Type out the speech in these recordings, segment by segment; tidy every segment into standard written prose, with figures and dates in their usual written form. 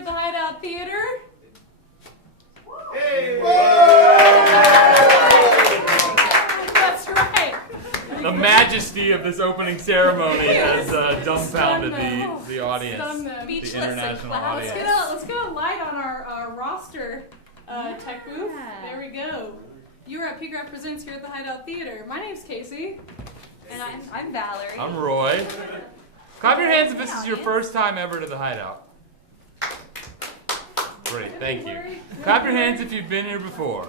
at the Hideout Theater. Hey! That's right. The majesty of this opening ceremony has dumbfounded the audience, Stunned them. the Speechless international and audience. Let's get a light on our roster tech booth. Yeah. There we go. You're at PGraph Presents here at the Hideout Theater. My name's Casey. And I'm Valerie. I'm Roy. Clap your hands if this is your first time ever to the Hideout. Great, thank you. Clap your hands if you've been here before.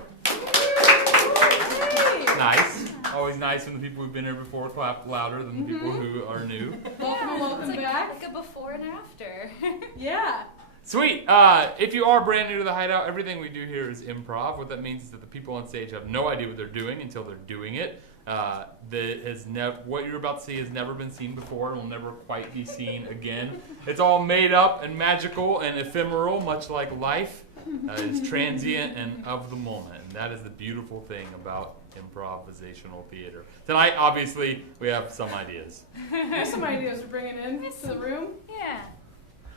Nice. Always nice when the people who've been here before clap louder than the people who are new. Welcome back. Like a before and after. Yeah. Sweet. If you are brand new to the Hideout, everything we do here is improv. What that means is that the people on stage have no idea what they're doing until they're doing it. What you're about to see has never been seen before and will never quite be seen again. It's all made up and magical and ephemeral, much like life. It's transient and of the moment. And that is the beautiful thing about improvisational theater. Tonight, obviously, we have some ideas. Here's some ideas we're bringing in to the room. Yeah.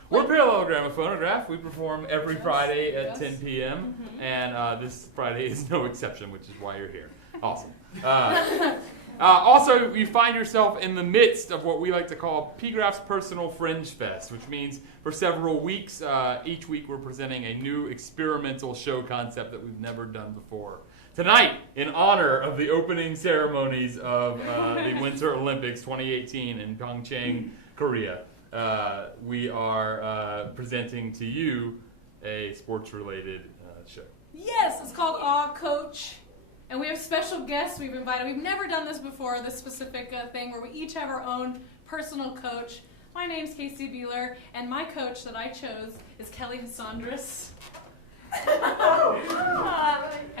We're Parallelogram, a phonograph. We perform every Friday at 10 p.m. And this Friday is no exception, which is why you're here. Awesome. Also, you find yourself in the midst of what we like to call PGraph's Personal Fringe Fest, which means for several weeks, each week we're presenting a new experimental show concept that we've never done before. Tonight, in honor of the opening ceremonies of the Winter Olympics 2018 in Pyeongchang, Korea, we are presenting to you a sports-related show. Yes, it's called Aw Coach. And we have special guests we've invited. We've never done this before, this specific thing where we each have our own personal coach. My name's Casey Beeler, and my coach that I chose is Kelly Hassandras. And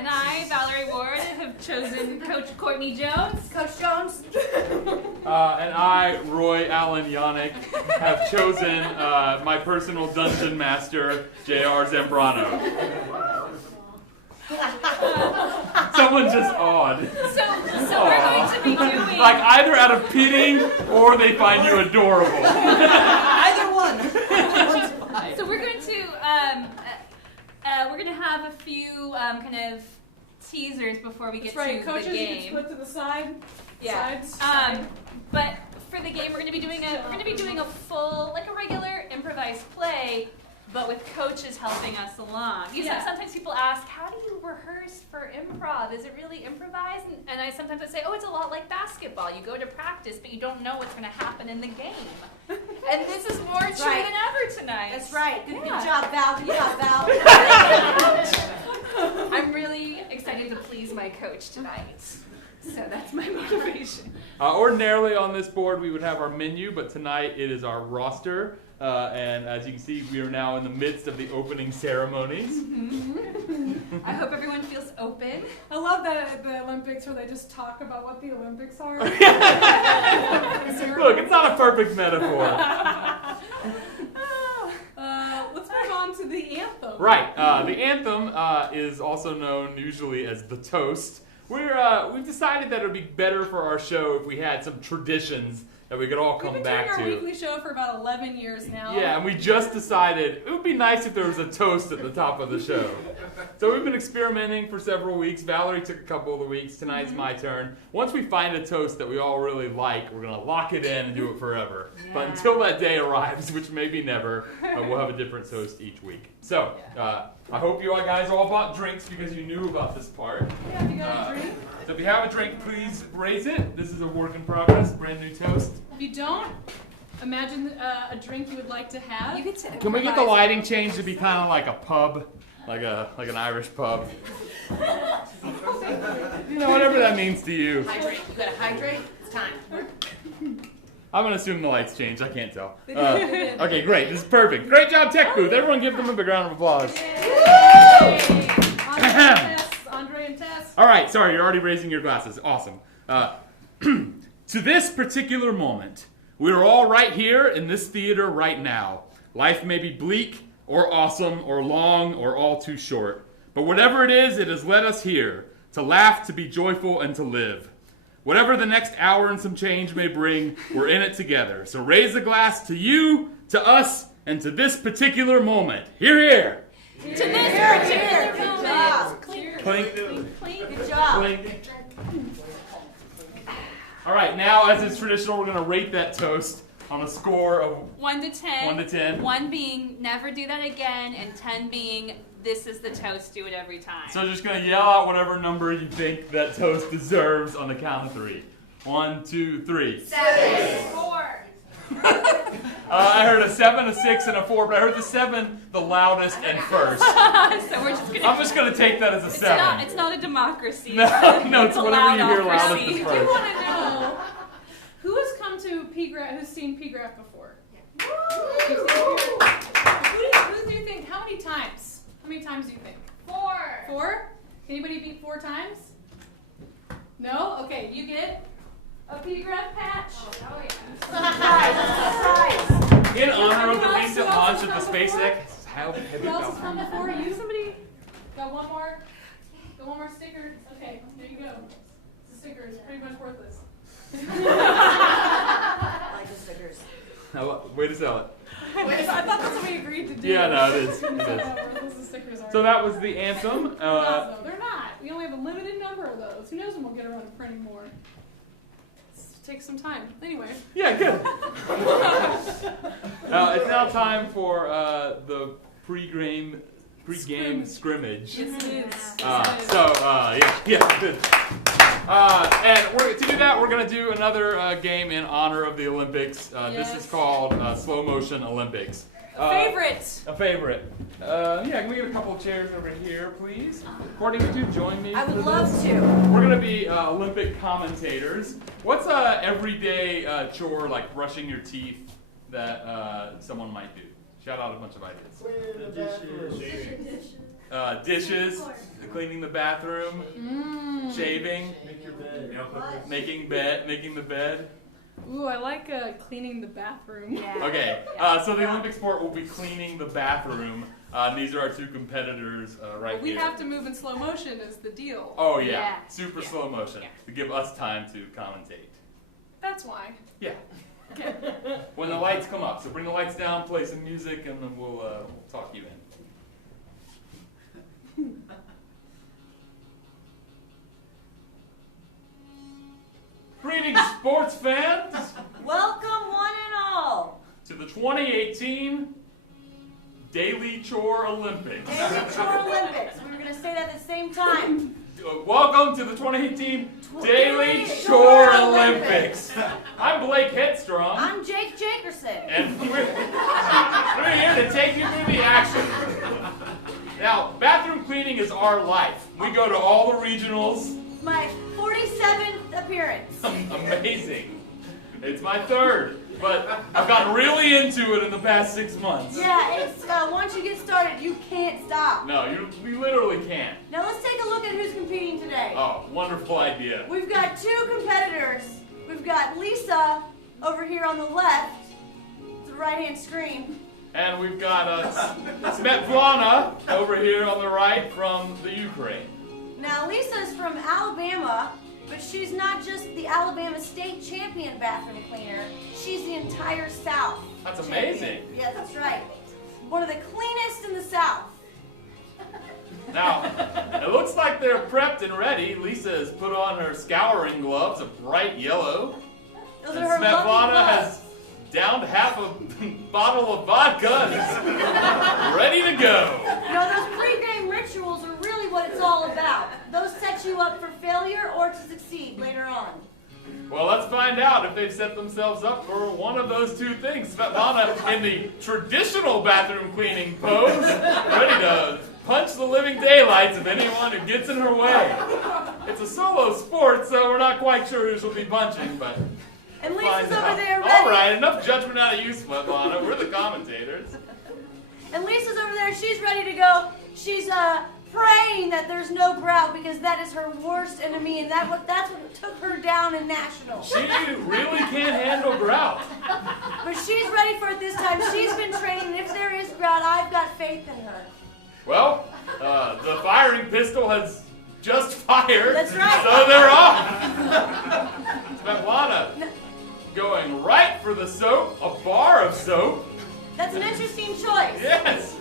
I, Valerie Ward, have chosen Coach Courtney Jones. Coach Jones. And I, Roy Allen Yannick, have chosen my personal dungeon master, J.R. Zambrano. Someone just awed. So we're going to be doing... Like either out of pitying or they find you adorable. Either one. One's fine. So we're going to have a few kind of teasers before we get That's right. to Coaches, the you can game. split to the side. Yeah. Sides. But for the game, we're going to be doing a full, like a regular improvised play, but with coaches helping us along. Sometimes people ask, how do you rehearse for improv? Is it really improvised? And I sometimes say, oh, it's a lot like basketball. You go to practice, but you don't know what's going to happen in the game. And this is more true right. than ever tonight. That's right. Good Yeah. job, Val. Good job, Val. I'm really excited to please my coach tonight. So that's my motivation. Ordinarily on this board we would have our menu, but tonight it is our roster. And as you can see, we are now in the midst of the opening ceremonies. I hope everyone feels open. I love that at the Olympics where they just talk about what the Olympics are. Look, it's not a perfect metaphor. Let's move on to the anthem. Right. The anthem is also known usually as the toast. We've decided that it would be better for our show if we had some traditions that we could all come We've been back doing our to. weekly show for about 11 years now. Yeah, and we just decided it would be nice if there was a toast at the top of the show. So we've been experimenting for several weeks. Valerie took a couple of the weeks. Tonight's my turn. Once we find a toast that we all really like, we're going to lock it in and do it forever. Yeah. But until that day arrives, which may be never, we'll have a different toast each week. So I hope you guys all bought drinks because you knew about this part. Yeah, if you got a drink. So if you have a drink, please raise it. This is a work in progress, brand new toast. If you don't, imagine a drink you would like to have. You get to Can we get the lighting changed to be kind of like a pub, like an Irish pub? You know, whatever that means to you. Hydrate. You gotta hydrate. It's time. I'm gonna assume the lights changed. I can't tell. Okay, great. This is perfect. Great job, Tech Booth. Everyone, give them a big round of applause. Andre and Tess. All right. Sorry, you're already raising your glasses. Awesome. To this particular moment, we are all right here in this theater right now. Life may be bleak, or awesome, or long, or all too short. But whatever it has led us here, to laugh, to be joyful, and to live. Whatever the next hour and some change may bring, we're in it together. So raise a glass to you, to us, and to this particular moment. Here. To this particular moment. Clink. Good job. Clink. All right, now as is traditional, we're going to rate that toast on a score of 1 to 10. 1 to 10. 1 being never do that again, and 10 being this is the toast, do it every time. So just going to yell out whatever number you think that toast deserves on the count of 3. 1, 2, 3. 7. 4. I heard a 7, a 6, and a 4, but I heard the 7 the loudest and first. So we're just gonna. I'm just going to take that as a 7. It's not a democracy. No, it's a whatever you hear loudest loudocracy. and I do first. want to know who has come to PGraph, who's seen PGraph before? Who do you think? How many times? How many times do you think? 4. 4? Anybody beat 4 times? No? Okay, you get a PGraph patch. Oh yeah. Surprise. In honor of the Anyone else? recent Who else launch has of the come before? SpaceX, how Who else has come before you? Somebody got one more? Got one more sticker? Okay, there you go. The sticker is pretty much worthless. I like the stickers. Way to sell it. I thought that's what we agreed to do. Yeah, no, it is. Worthless the stickers are. So that was the anthem. No, they're not. We only have a limited number of those. Who knows when we'll get around to printing more? Take some time. Anyway. Yeah, good. It's now time for the pre-game scrimmage. Yes, it is. Yeah, good. And to do that, we're going to do another game in honor of the Olympics. This is called Slow Motion Olympics. Favorite. A favorite. Can we get a couple of chairs over here, please? Courtney, would you join me? I for would love this? to. We're going to be Olympic commentators. What's a everyday chore like brushing your teeth that someone might do? Shout out a bunch of ideas. Dishes, cleaning the bathroom, shaving, making the bed. Ooh, I like cleaning the bathroom. Yeah. Okay, so the Olympic sport will be cleaning the bathroom. These are our two competitors right We here. have to move in slow motion is the deal. Oh yeah, Yeah. super slow motion to give us time to commentate. That's why. Yeah. Okay. When the lights come up, so bring the lights down, play some music, and then we'll talk you in. Greetings, sports fans, Welcome, one and all. to the 2018 Daily Chore Olympics. Daily Chore Olympics. We were going to say that at the same time. Welcome to the 2018 Daily Chore Olympics. I'm Blake Headstrong, I'm Jake Jakerson. and we're here to take you through the action. Now, bathroom cleaning is our life. We go to all the regionals. My 47th appearance. Amazing. It's my 3rd, but I've gotten really into it in the past 6 months. Yeah, it's once you get started, you can't stop. No, you literally can't. Now let's take a look at who's competing today. Oh, wonderful idea. We've got 2 competitors. We've got Lisa over here on the left, to the right-hand screen. And we've got Svetlana over here on the right from the Ukraine. Now Lisa's from Alabama, but she's not just the Alabama state champion bathroom cleaner. She's the entire South. That's champion. amazing. Yeah, that's right. One of the cleanest in the South. Now, it looks like they're prepped and ready. Lisa has put on her scouring gloves, a bright yellow. Those And are her lovely Svetlana gloves. has downed half a bottle of vodka and is ready to go. You know, those pre-game rituals are really what it's all about. Those set you up for failure or to succeed later on. Well, let's find out if they've set themselves up for one of those two things. Svetlana in the traditional bathroom cleaning pose, ready to punch the living daylights of anyone who gets in her way. It's a solo sport, so we're not quite sure who she'll be punching, but And find Lisa's over out. there ready. All right, enough judgment out of you, Svetlana. We're the commentators. And Lisa's over there, she's ready to go. She's praying that there's no grout because that is her worst enemy, and that's what took her down in nationals. She really can't handle grout. But she's ready for it this time. She's been training, and if there is grout, I've got faith in her. Well, the firing pistol has just fired. That's right. So they're off. Svetlana going right for the soap, a bar of soap. That's an interesting choice. Yes.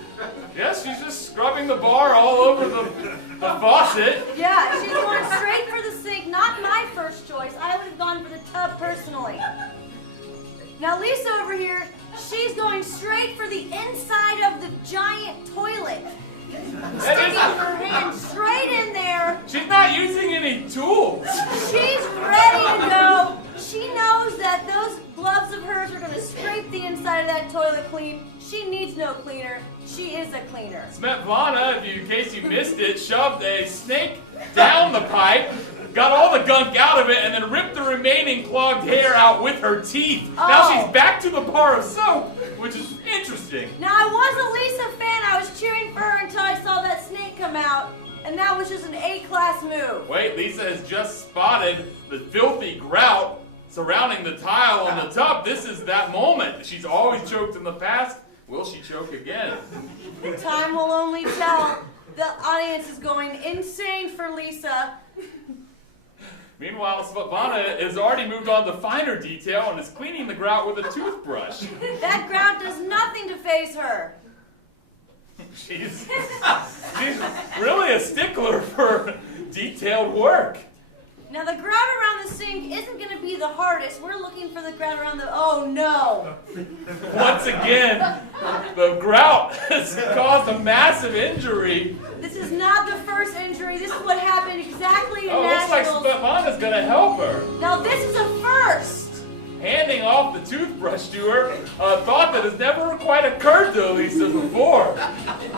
Yes, she's just scrubbing the bar all over the faucet. Yeah, she's going straight for the sink. Not my first choice. I would have gone for the tub personally. Now Lisa over here, she's going straight for the inside of the giant toilet. Sticking her hand straight in there. She's not using any tools. She's ready to go. She knows that those gloves of hers are going to scrape the inside of that toilet clean. She needs no cleaner. She is a cleaner. Svetlana, in case you missed it, shoved a snake down the pipe, got all the gunk out of it, and then ripped the remaining clogged hair out with her teeth. Oh. Now she's back to the bar of soap, which is interesting. Now, I was a Lisa fan. I was cheering for her until I saw that snake come out, and that was just an A-class move. Wait, Lisa has just spotted the filthy grout surrounding the tile on the tub. This is that moment. She's always choked in the past. Will she choke again? Time will only tell. The audience is going insane for Lisa. Meanwhile, Svetlana has already moved on to finer detail and is cleaning the grout with a toothbrush. That grout does nothing to faze her. She's really a stickler for detailed work. Now, the grout around the sink isn't going to be the hardest. We're looking for the grout around the... Oh, no. Once again, the grout has caused a massive injury. This is not the first injury. This is what happened exactly in Looks like Nationals. Svetlana's going to help her. Now, this is a first. Handing off the toothbrush to her, a thought that has never quite occurred to Lisa before.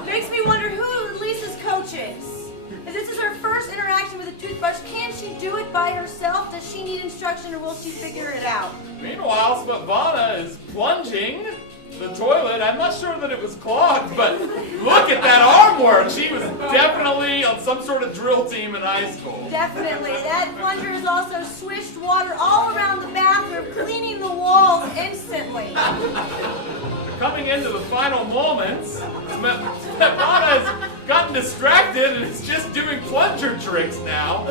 Makes me wonder who Lisa's coach is. If this is her first interaction with a toothbrush, can she do it by herself? Does she need instruction, or will she figure it out? Meanwhile, Svetlana is plunging the toilet. I'm not sure that it was clogged, but look at that arm work. She was definitely on some sort of drill team in high school. Definitely. That plunger has also swished water all around the bathroom, cleaning the walls instantly. Coming into the final moments, Svetlana has gotten distracted and is just doing plunger tricks now.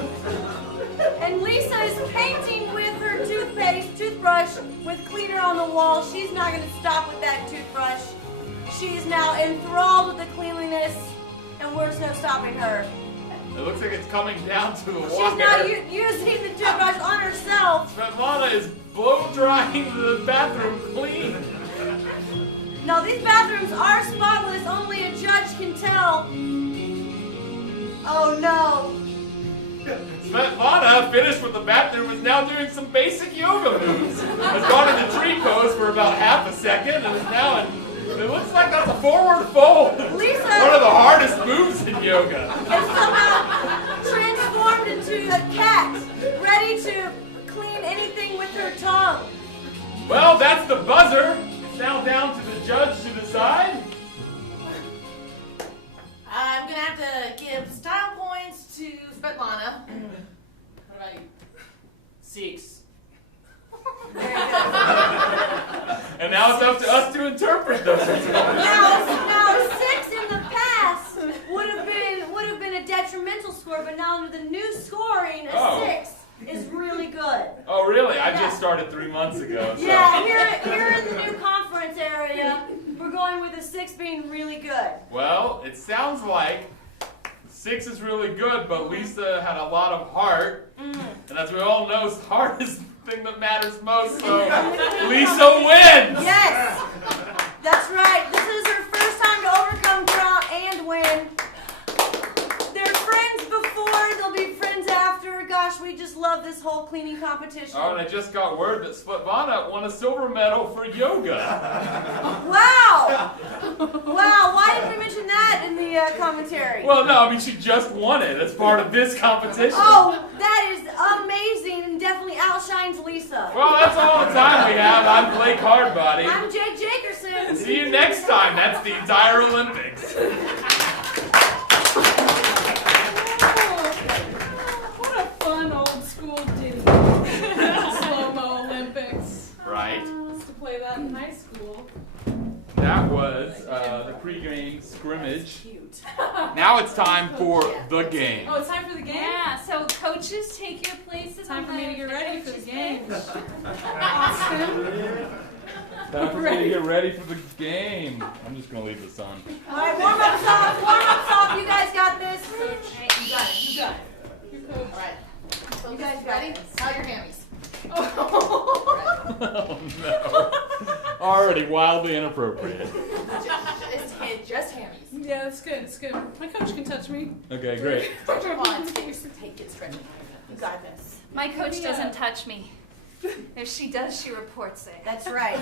And Lisa is painting with her toothbrush with cleaner on the wall. She's not going to stop with that toothbrush. She's now enthralled with the cleanliness, and there's no stopping her. It looks like it's coming down to the water. She's now using the toothbrush on herself. Svetlana is blow drying the bathroom clean. Now, these bathrooms are spotless. Only a judge can tell. Oh, no. Svetlana, finished with the bathroom, is now doing some basic yoga moves. Has gone into tree pose for about half a second and is now in, it looks like that's a forward fold. Lisa! One of the hardest moves in yoga. Is somehow transformed into a cat, ready to clean anything with her tongue. Well, that's the buzzer. It's now down to the judge to decide. I'm gonna have to give style points to Svetlana. What about you? 6. Very good. And now it's up to us to interpret those results. Now 6 in the past would have been a detrimental score, but now under the new scoring, a 6 is really good. Oh, really? I just started 3 months ago. So. Yeah, here in the new conference area, we're going with a 6 being really good. Well, it sounds like 6 is really good, but Lisa had a lot of heart. And as we all know, heart is the thing that matters most, so Lisa wins! Yes! That's right. This is her first time to overcome drought and win. They're friends before, they'll be friends after. Gosh, we just love this whole cleaning competition. Oh, and I just got word that Svetlana won a silver medal for yoga. Wow! Wow, why didn't we mention that in the commentary? Well, no, I mean, she just won it as part of this competition. Oh, that is amazing and definitely outshines Lisa. Well, that's all the time we have. I'm Blake Hardbody. I'm Jake Jakerson. See you next time. That's the entire Olympics. What a fun old school ditty. Slow-mo Olympics. Right. I used to play that in high school. That was the pregame scrimmage. Now it's time for the game. Oh, it's time for the game? Yeah, so coaches take your places. It's time on for me to get ready for the coaches' game. bench. Austin. Time for me to get ready for the game. I'm just gonna leave this on. All right, warm ups off. Warm ups off. You guys got this. You got it. You got it. All right. So You guys got ready? this. How are your hammies? Oh no! Already wildly inappropriate. Just hammies. Yeah, that's good. It's good. My coach can touch me. Okay, great. Come on, take it stretching. You got this. My coach doesn't touch me. If she does, she reports it. That's right.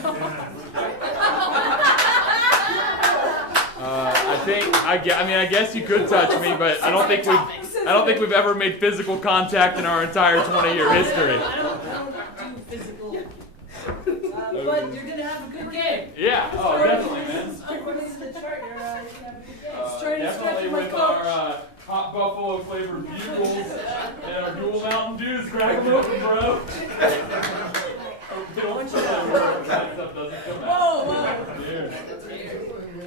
I guess you could touch me, but I don't think we've ever made physical contact in our entire 20-year history. I don't do physical. But you're gonna have a good game. Yeah. Oh, definitely, man. According to the chart, you're gonna have a good game. Definitely with our hot buffalo flavored bugles and our dual Mountain Dews. Crack them open, bro.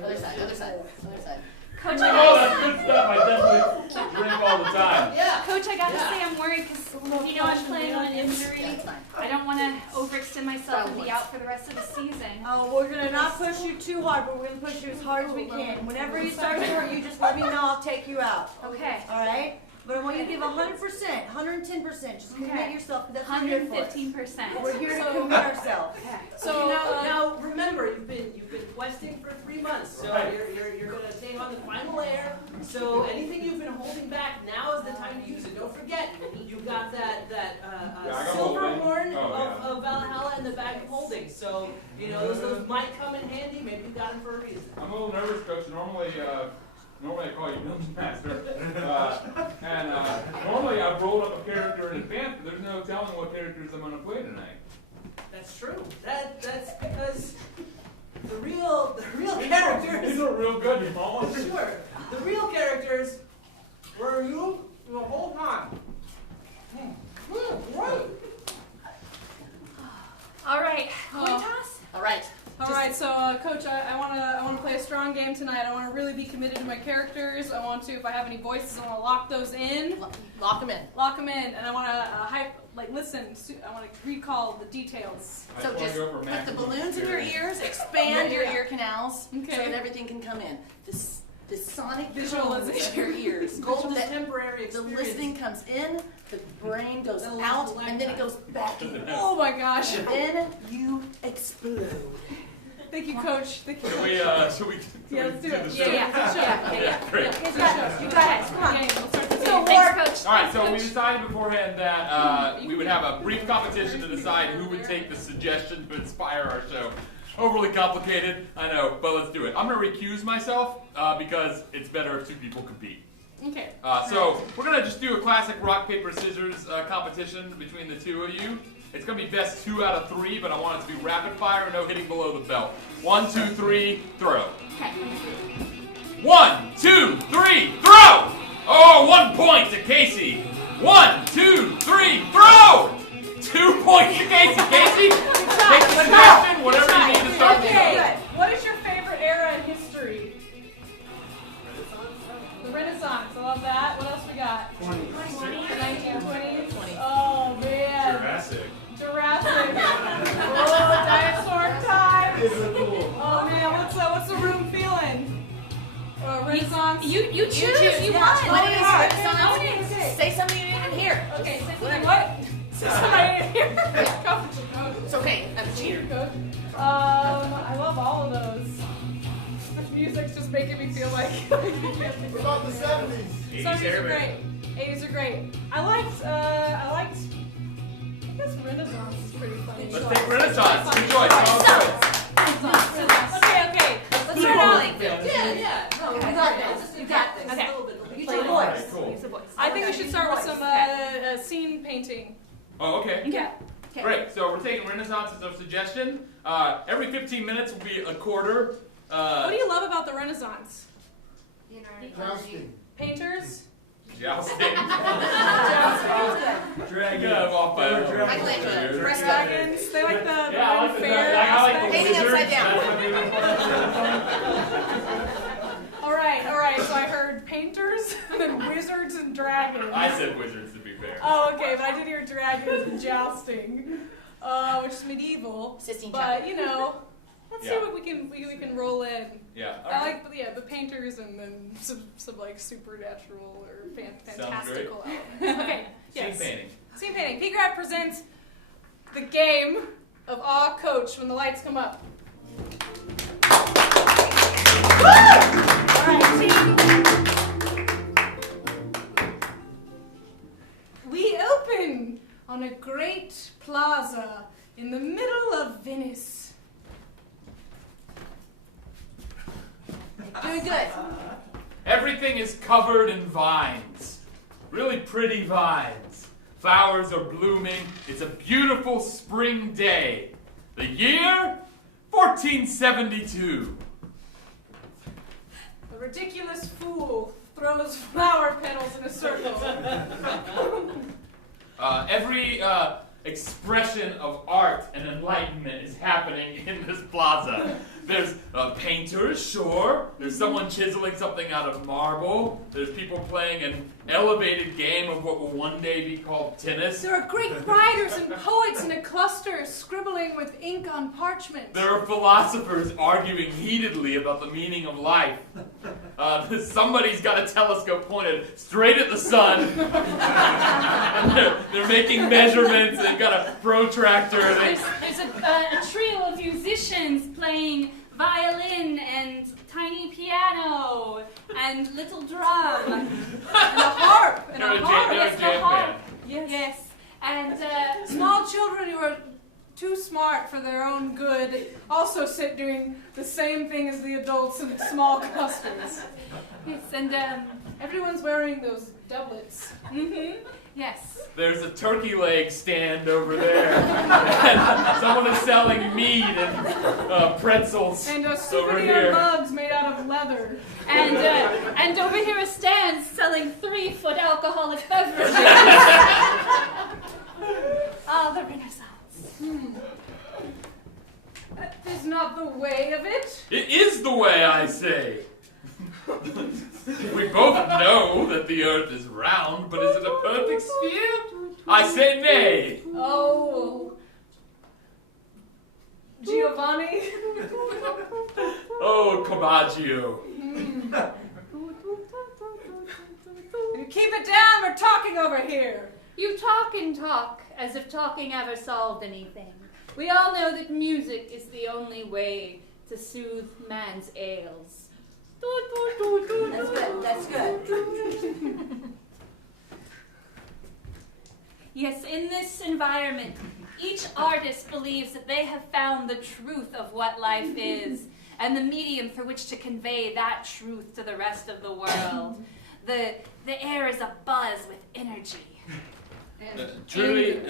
Other side. Coach, Oh, that's good stuff. I definitely drink all the time. Yeah. Coach, I gotta say I'm worried because I'm playing on injury. That's fine. I don't want to overextend myself and be out for the rest of the season. Oh, we're gonna not push you too hard, but we're gonna push you as hard as we can. Whenever you start to hurt, you just let me know. I'll take you out. Okay. All right? But I want you to give 100%, 110%. Just commit Okay. yourself. That's what we're here for. 115%. We're here to commit ourselves. Okay. So now remember, you've been questing for 3 months, so Right. you're gonna take on the final layer. So anything you've been holding back, now is the time to use it. Don't forget, you got that I got silver holding. horn Oh, of Valhalla in the bag of holding. So those might come in handy. Maybe you got them for a reason. I'm a little nervous, Coach. Normally I call you Dungeon Master. Normally I've rolled up a character in advance, but there's no telling what characters I'm going to play tonight. That's true. That's because the real characters. These are real good, you know. Sure. The real characters were you the whole time. Right. All right. Oh. Coin toss? All right. All right, so Coach, I want to play a strong game tonight. I want to really be committed to my characters. I want to, if I have any voices, I want to lock those in, Lock them in. and I want to listen. I want to recall the details. I So wanna just go for put Mac the and balloons in your Cheese. ears, expand your Yeah. ear canals, Okay. so that everything can come in. The sonic Visualization. tones of your ears. Gold is That- temporary the experience. listening comes in, the brain goes That'll out, last a and then it lifetime. goes back in. Oh my gosh! Then you explode. Thank you, Coach. Thank you. Should we, Yeah, let's do it. the Yeah, show? yeah. Great. You got this. Come on. Okay, we'll start the Go, game. Thanks, Coach. All right, so we decided beforehand that we would have a brief competition to decide who would take the suggestion to inspire our show. Overly complicated, I know, but let's do it. I'm going to recuse myself because it's better if two people compete. Okay. So we're going to just do a classic rock, paper, scissors competition between the two of you. It's going to be best 2 out of 3, but I want it to be rapid fire, no hitting below the belt. 1, 2, 3, throw. Okay. 1, 2, 3, throw! Oh, 1 point to Casey. 1, 2, 3, throw! 2 points to Casey. Casey, take the suggestion, whatever you need to start the show. Okay. What is your favorite era in history? The Renaissance. I love that. What else we got? 20. The 1920s. Oh man. Jurassic. Oh, dinosaur time. Oh man, what's the room feeling? Renaissance. You choose. You Yeah, won. 20s, alright. Renaissance. Okay. Say something you didn't hear. Okay, say Whatever. what? Somebody here. Coach. It's okay. I'm a cheater. Coach. I love all of those. This music's just making me feel like. What about the 70s? 70s are great. 80s are great. I liked. I guess Renaissance is pretty funny. Let's take Renaissance. Good choice. Solid choice. Okay. Let's start out. Yeah. No, You got this. You got this. Okay. A little bit. Use your voice. Alright, cool. Use the voice. I think we should start with some scene painting. Oh, okay. Yeah. Great. So we're taking Renaissance as our suggestion. Every 15 minutes will be a quarter. What do you love about the Renaissance? Jousting. Painters? Jousting. Dragon. Get off by Michelangelo. Press dragons? They like the Yeah, I like the fair I like the aspect? Painting wizards. upside down. All right. So I heard painters and then wizards and dragons. I said wizards to be fair. Oh, okay, but I did hear dragons and jousting, which is medieval. Sistine But you know, Let's Yeah. see what we can roll in. Yeah. I like the painters and then some like supernatural or fantastical elements. Okay. Yes. Scene painting. Scene painting. PGraph presents the game of Aw Coach when the lights come up. All right, team. We open on a great plaza in the middle of Venice. Doing good. Everything is covered in vines. Really pretty vines. Flowers are blooming. It's a beautiful spring day. The year 1472. A ridiculous fool throws flower petals in a circle. Every expression of art and enlightenment is happening in this plaza. There's painters, sure. There's someone chiseling something out of marble. There's people playing an elevated game of what will one day be called tennis. There are Greek writers and poets in a cluster scribbling with ink on parchment. There are philosophers arguing heatedly about the meaning of life. Somebody's got a telescope pointed straight at the sun. And they're making measurements. They've got a protractor. There's a trio of musicians playing violin and tiny piano and little drum And a harp. And They're a a harp. jam- yes, they're a the jam harp. band. Yes. Yes, and Small children who are too smart for their own good also sit doing the same thing as the adults in small clusters. yes, and Everyone's wearing those doublets. yes. There's a turkey leg stand over there. And someone is selling meat and pretzels And over souvenir here. mugs made out of leather. And over here a stand selling 3-foot alcoholic beverages. Ah, the Renaissance. That is not the way of it. It is the way, I say. We both know that the earth is round, but is it a perfect sphere? I say nay. Oh. Giovanni. Oh, Caravaggio. You keep it down, we're talking over here. You talk and talk as if talking ever solved anything. We all know that music is the only way to soothe man's ails. That's good. That's good. Yes, in this environment, each artist believes that they have found the truth of what life is and the medium through which to convey that truth to the rest of the world. The air is abuzz with energy. Truly,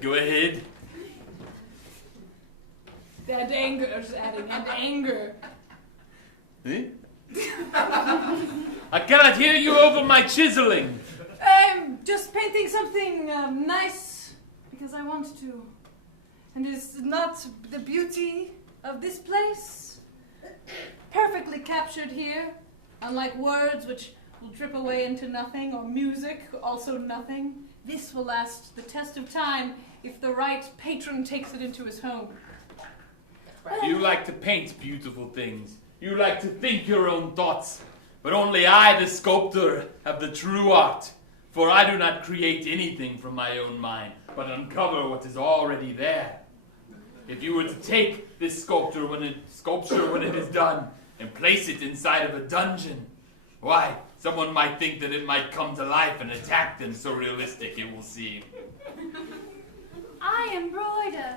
go ahead. And anger, just adding, and anger. Eh? I cannot hear you over my chiseling. I'm just painting something nice because I want to. And is not the beauty of this place perfectly captured here? Unlike words which will drip away into nothing, or music, also nothing, this will last the test of time if the right patron takes it into his home. You like to paint beautiful things. You like to think your own thoughts. But only I, the sculptor, have the true art. For I do not create anything from my own mind, but uncover what is already there. If you were to take this sculpture when it is done and place it inside of a dungeon, why, someone might think that it might come to life and attack them, so realistic it will seem. I embroider.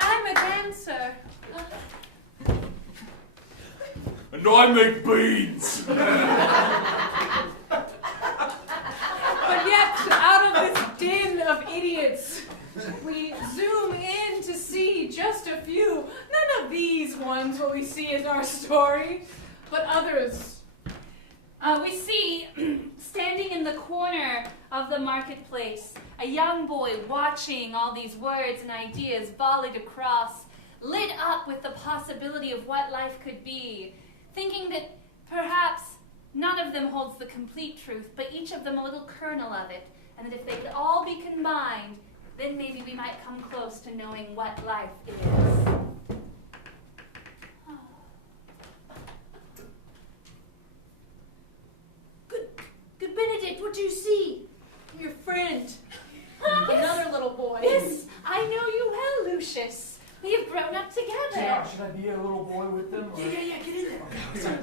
I'm a dancer. And I make beans! But yet, out of this din of idiots, we zoom in to see just a few. None of these ones what we see in our story, but others. We see, standing in the corner of the marketplace, a young boy watching all these words and ideas volleyed across, lit up with the possibility of what life could be, thinking that perhaps none of them holds the complete truth, but each of them a little kernel of it, and that if they could all be combined, then maybe we might come close to knowing what life is. Good Benedict, what do you see? Your friend. Yes. Another little boy. Yes, I know you well, Lucius. We have grown up together. Should I be a little boy with them? Yeah, get in there.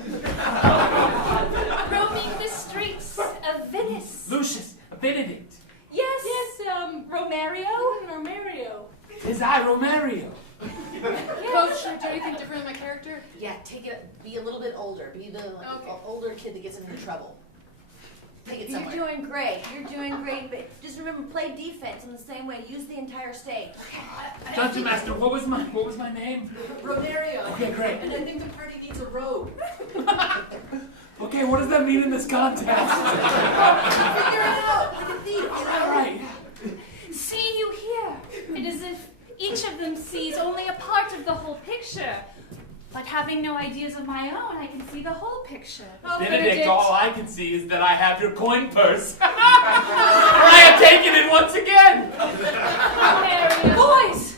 Roaming the streets of Venice. Lucius, Benedict. Yes. Romario. Romario. Is I Romario? Coach, should I do anything different in my character? Yeah, be a little bit older. Be the older kid that gets into trouble. Take it somewhere. You're doing great. You're doing great. But just remember, play defense in the same way. Use the entire stage. Dungeon Master, what was my name? Romario. Okay, great. And I think the party needs a robe. Okay, what does that mean in this context? Figure it out. Like a thief. All right. Seeing you here, it is as if each of them sees only a part of the whole picture. But having no ideas of my own, I can see the whole picture. Oh, Benedict, all I can see is that I have your coin purse. Or I have taken it once again.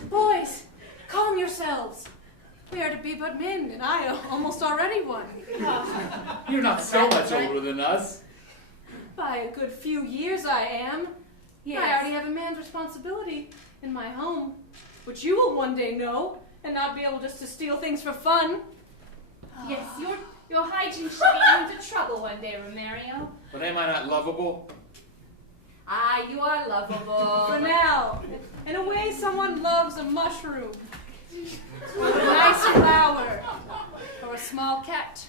Boys, calm yourselves. We are to be but men, and I am almost already one. You're not so much older than us. By a good few years I am. Yes. I already have a man's responsibility in my home, which you will one day know, and not be able just to steal things for fun. Yes, your hygiene should be into trouble one day, Romario. But am I not lovable? Ah, you are For lovable. now, in a way someone loves a mushroom, or a nice flower, or a small cat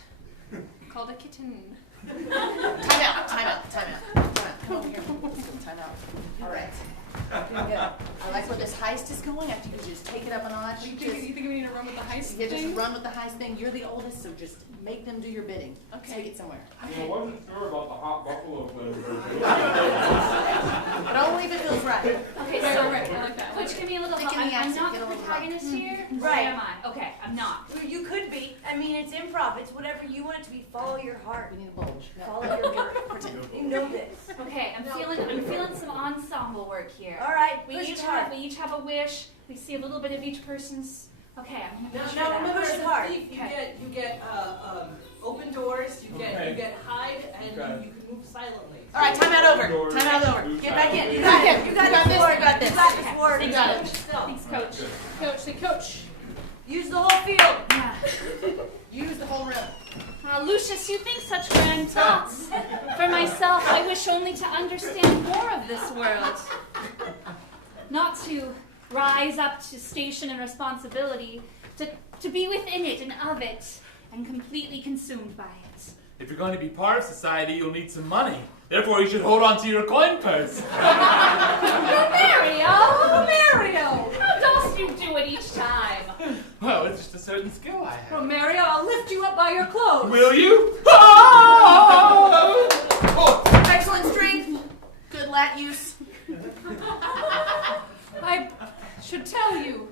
called a kitten. Time out. Come over here. Time out. All right. Doing good. I like where this heist is going. After you just take it up a notch. You think we need to run with the heist Yeah, just thing? run with the heist thing. You're the oldest, so just make them do your bidding. Okay. Take it somewhere. I wasn't sure about the hot buffalo But only if it feels right. Okay, Right, so right, I like that. Coach, give me a little Think help. in the I'm accent, not get a the little protagonist here. Right. Or am I? Okay, I'm not. You could be. I mean, it's improv. It's whatever you want it to be. Follow your heart. We need a bulge. Follow your heart. Pretend. You know this. Okay, I'm feeling some ensemble work here. All right. We Push each it hard. have a wish. We see a little bit of each person's. Okay, I'm gonna push Now it remember, Push as it a hard. thief, you get open doors. You get hide, and Okay. you can move silently. All right, time out over. Get back in. You got this. You got this. You got this. You got this word. You got it. Thanks, Coach. Coach, say coach. Use the whole field. Yeah. Use the whole room. Lucius, you think such grand thoughts. For myself, I wish only to understand more of this world. Not to rise up to station and responsibility, to be within it and of it, and completely consumed by it. If you're going to be part of society, you'll need some money. Therefore, you should hold on to your coin purse. Romario! How dost you do it each time? Well, it's just a certain skill I have. Romario, I'll lift you up by your clothes. Will you? Oh! Excellent strength. Good lat use. I should tell you,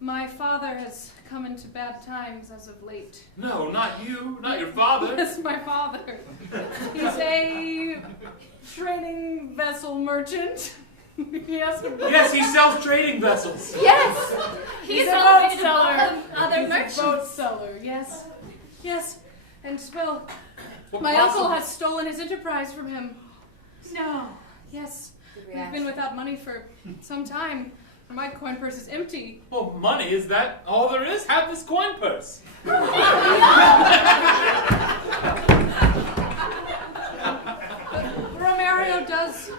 my father has come into bad times as of late. No, not you. Not your father. Yes, my father. He's a trading vessel merchant. Yes. Yes, he sells trading vessels. Yes! He's a boat elevated seller. above other He's merchants. a boat seller, yes. Yes. And, well, What my uncle possible- has stolen his enterprise from him. No. Yes. We've been without money for some time. My coin purse is empty. Well, money, is that all there is? Have this coin purse. Romario does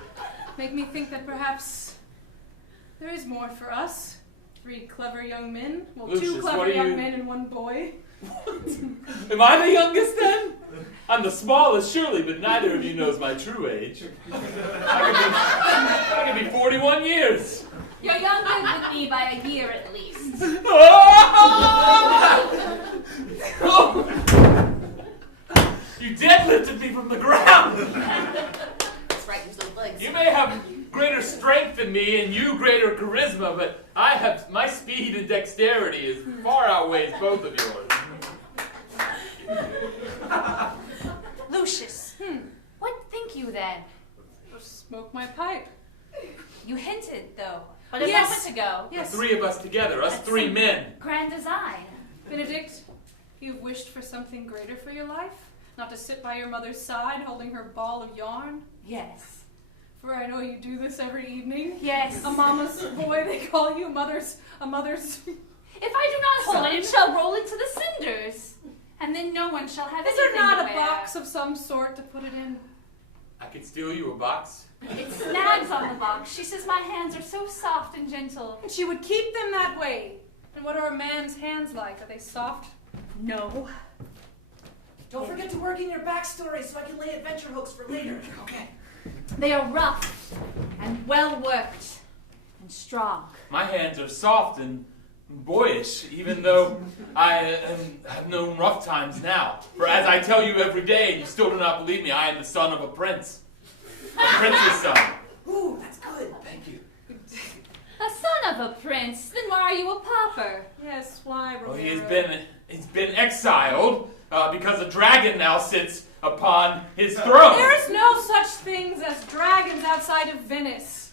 make me think that perhaps there is more for us. 3 clever young men. Well, Lucius, 2 clever what are young you- men and 1 boy. Am I the youngest then? I'm the smallest, surely, but neither of you knows my true age. I could be 41 years. You're younger than me by a year at least. You deadlifted me from the ground. That's right. Use those legs. You may have greater strength than me and you greater charisma, but I have my speed and dexterity is far outweighs both of yours. Lucius, what think you then? Smoke my pipe. You hinted, though. But a Yes. moment ago, Yes. The three of us together, us That's three some men. Grand design. Benedict, you've wished for something greater for your life? Not to sit by your mother's side holding her ball of yarn? Yes. For I know you do this every evening. Yes. A mama's boy, they call you. A mother's... If I do not hold it, it shall roll into the cinders, and then no one shall have Is there anything not to a wear. box of some sort to put it in? I could steal you a box. It snags on the box. She says my hands are so soft and gentle. And she would keep them that way. And what are a man's hands like? Are they soft? No. Don't forget to work in your backstory so I can lay adventure hooks for later. Okay. They are rough and well worked and strong. My hands are soft and boyish, even though I have known rough times now. For as I tell you every day, and you still do not believe me, I am the son of a prince. A prince's son. Ooh, that's good. Thank you. A son of a prince? Then why are you a pauper? Yes, why, Romero? Well, he's been exiled because a dragon now sits upon his throne. There is no such things as dragons outside of Venice.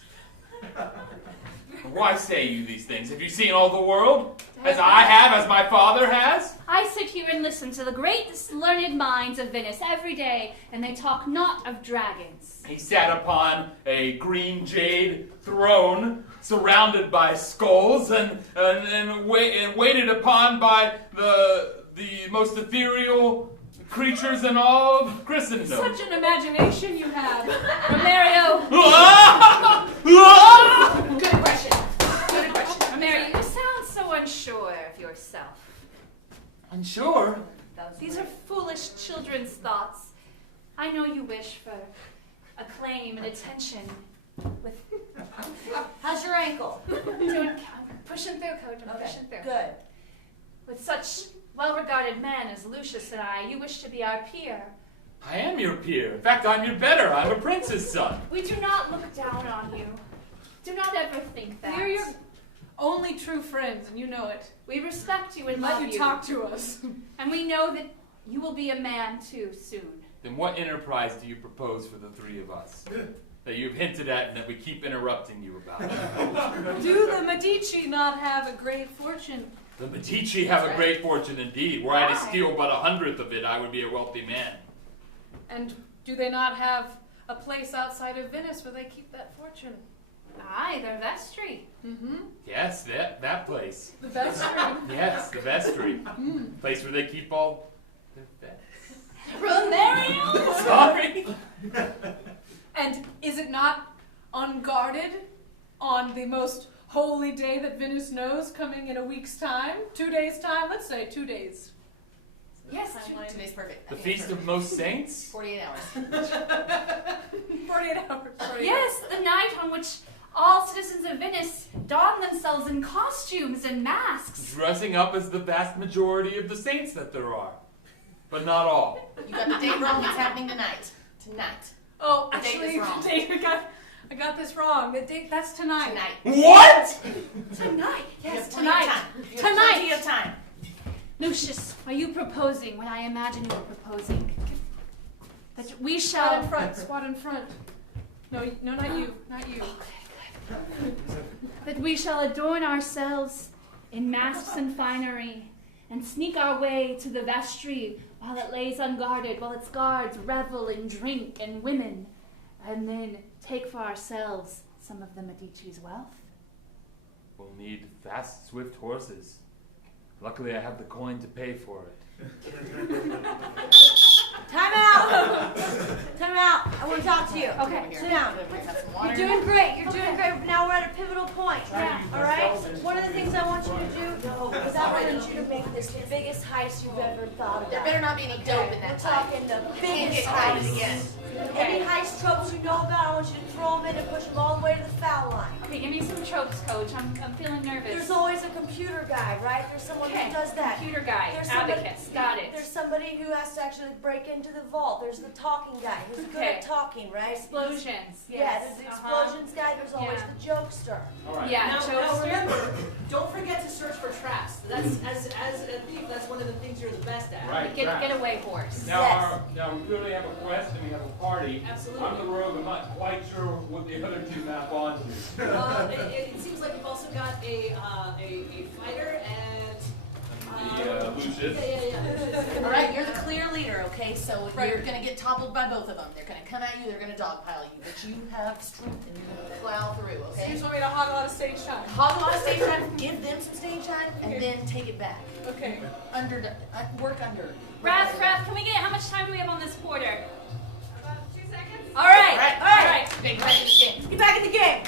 Why say you these things? Have you seen all the world? As I have, as my father has? I sit here and listen to the great learned minds of Venice every day, and they talk not of dragons. He sat upon a green jade throne, surrounded by skulls, and waited upon by the most ethereal creatures in all of Christendom. Such an imagination you have. Romario, Good aggression. Good aggression. Romario, you sound so unsure of yourself. Unsure? These are foolish children's thoughts. I know you wish for acclaim and attention. With How's your ankle? I'm pushing through, Coach. I'm pushing through. Good. With such well-regarded men as Lucius and I, you wish to be our peer. I am your peer. In fact, I'm your better. I'm a prince's son. We do not look down on you. Do not ever think that. We're your only true friends, and you know it. We respect you and Let love you talk to us. And we know that you will be a man too soon. Then what enterprise do you propose for the three of us? That you've hinted at and that we keep interrupting you about. Do the Medici not have a great fortune? The Medici have a great fortune indeed. Were I to steal but 100th of it, I would be a wealthy man. And do they not have a place outside of Venice where they keep that fortune? Aye, their vestry. Mm-hmm. Yes, that place. The vestry. Yes, the vestry. Place where they keep all their Romario! Sorry. And is it not unguarded on the most holy day that Venice knows, coming in a week's time? 2 days' time? Let's say 2 days. Yes, Timeline. Today's perfect. The Feast of Most Saints? 48 hours. 48 hours. Sorry. yes, the night on which all citizens of Venice don themselves in costumes and masks. Dressing up as the vast majority of the saints that there are. But not all. You got the date wrong. It's happening tonight. Tonight. Oh, The date actually, is wrong. the date, I got this wrong. The date, that's tonight. Tonight. What? Tonight, You yes, have plenty of tonight. time. You have Tonight. plenty of time. Lucius, are you proposing what I imagine you are proposing? That we Squat in shall... front. Squat in front. No, not you. Not you. That we shall adorn ourselves in masks and finery, and sneak our way to the vestry while it lays unguarded, while its guards revel in drink and women, and then take for ourselves some of the Medici's wealth. We'll need fast, swift horses. Luckily, I have the coin to pay for it. Time out! Time out. I want to talk to you. Okay, Sit down. Have some water. You're doing great. You're doing great. Now we're at a pivotal point. Yeah. All right? One of the things I want you to do is I want you to make this the biggest heist you've ever thought about. There better not be any dope in We're that time. talking the Can't biggest get caught heist. again. Any heist tropes you know about, I want you to throw them in and push them all the way to the foul line. Okay, give me some tropes, Coach. I'm feeling nervous. There's always a computer guy, right? There's someone Okay, who does that. computer guy, There's somebody- abacus, got it. There's somebody who has to actually break into the vault. There's the talking guy who's good Okay. at talking, right? Explosions. Yeah, Yes. there's the explosions guy. There's always Yeah. the jokester. All right. Yeah, Now jokester. remember, don't forget to search for traps. That's as a thief, that's one of the things you're the best at. Right. Get away horse. Now, Yes. now we clearly have a quest and we have a party. Absolutely. I'm the rogue. I'm not quite sure what the other two map onto. It seems like you've also got a fighter and Lucius. yeah. All right, you're the clear leader, okay? So Right. you're gonna get toppled by both of them. They're gonna come at you. They're gonna dogpile you, but you have strength and you're gonna plow through, You okay? just want me to hog a lot of stage time. Hog a lot of stage time. Give them some stage time, and Okay. then take it back. Okay. Work under. Raph, can we get how much time do we have on this quarter? About 2 seconds. All right. All right. Big Back in the game. Get back in the game.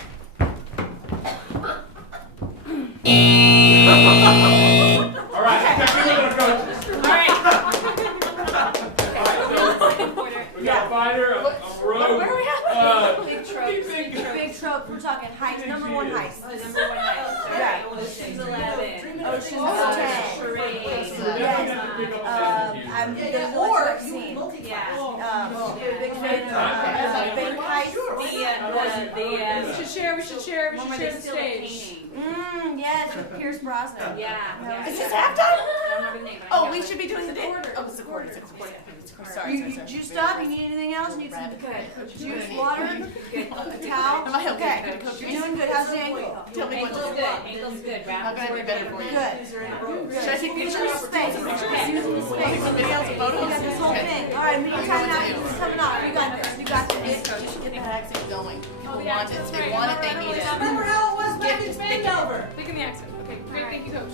All right. Check in with our coaches. All right. We got a fighter, a rogue. Where are we at? Big tropes. Big trope. We're talking heist. Number one heist. Number 1 heist. Right. Ocean's 11. Ocean's 10. Charades. So we're definitely gonna pick up second here. There's the Or electric you scene. multi-class. Yeah. Big bank heist. We should share. We should share. We One should where share they the steal the stage. painting. Yes, with Pierce Brosnan. Yeah. Is this yeah. halftime? I don't remember the name. but I Oh, know we it. should be doing the quarter. Oh, it's the quarter. It's the quarter. Sorry. Did you stop? You need anything else? Need some Rabbit. juice, water, Good. a towel? Am I okay? Okay, you're doing good. How's the ankle? Tell me what Ankle's to do. good. Ankle's good. How can I be better for you? Good. Should I take Use pictures? the space. Use the space. Somebody else You photos? got this whole thing. All right, meeting time out. This is coming up. You got this. You got this. You should get the accent going. People the want it. accent's They right. want it. They need it. Remember how it was back in Spandover? Picking the accent. Okay, great. Thank you, Coach.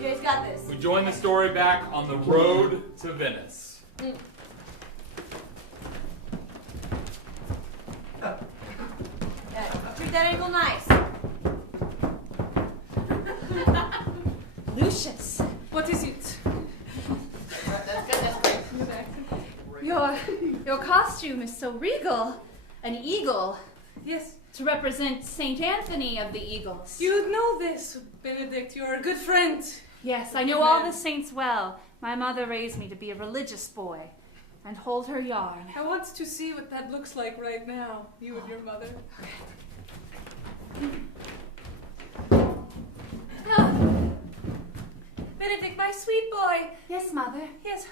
You guys got this. We join the story back on the road to Venice. Yeah, treat that ankle nice. Lucius, What is it? That's good. That's great. your costume is so regal. An eagle Yes. to represent Saint Anthony of the Eagles. You know this, Benedict. You are a good friend. Yes, I know all the saints well. My mother raised me to be a religious boy and hold her yarn. I want to see what that looks like right now. You and your mother. Benedict, my sweet boy. Yes, mother. Yes.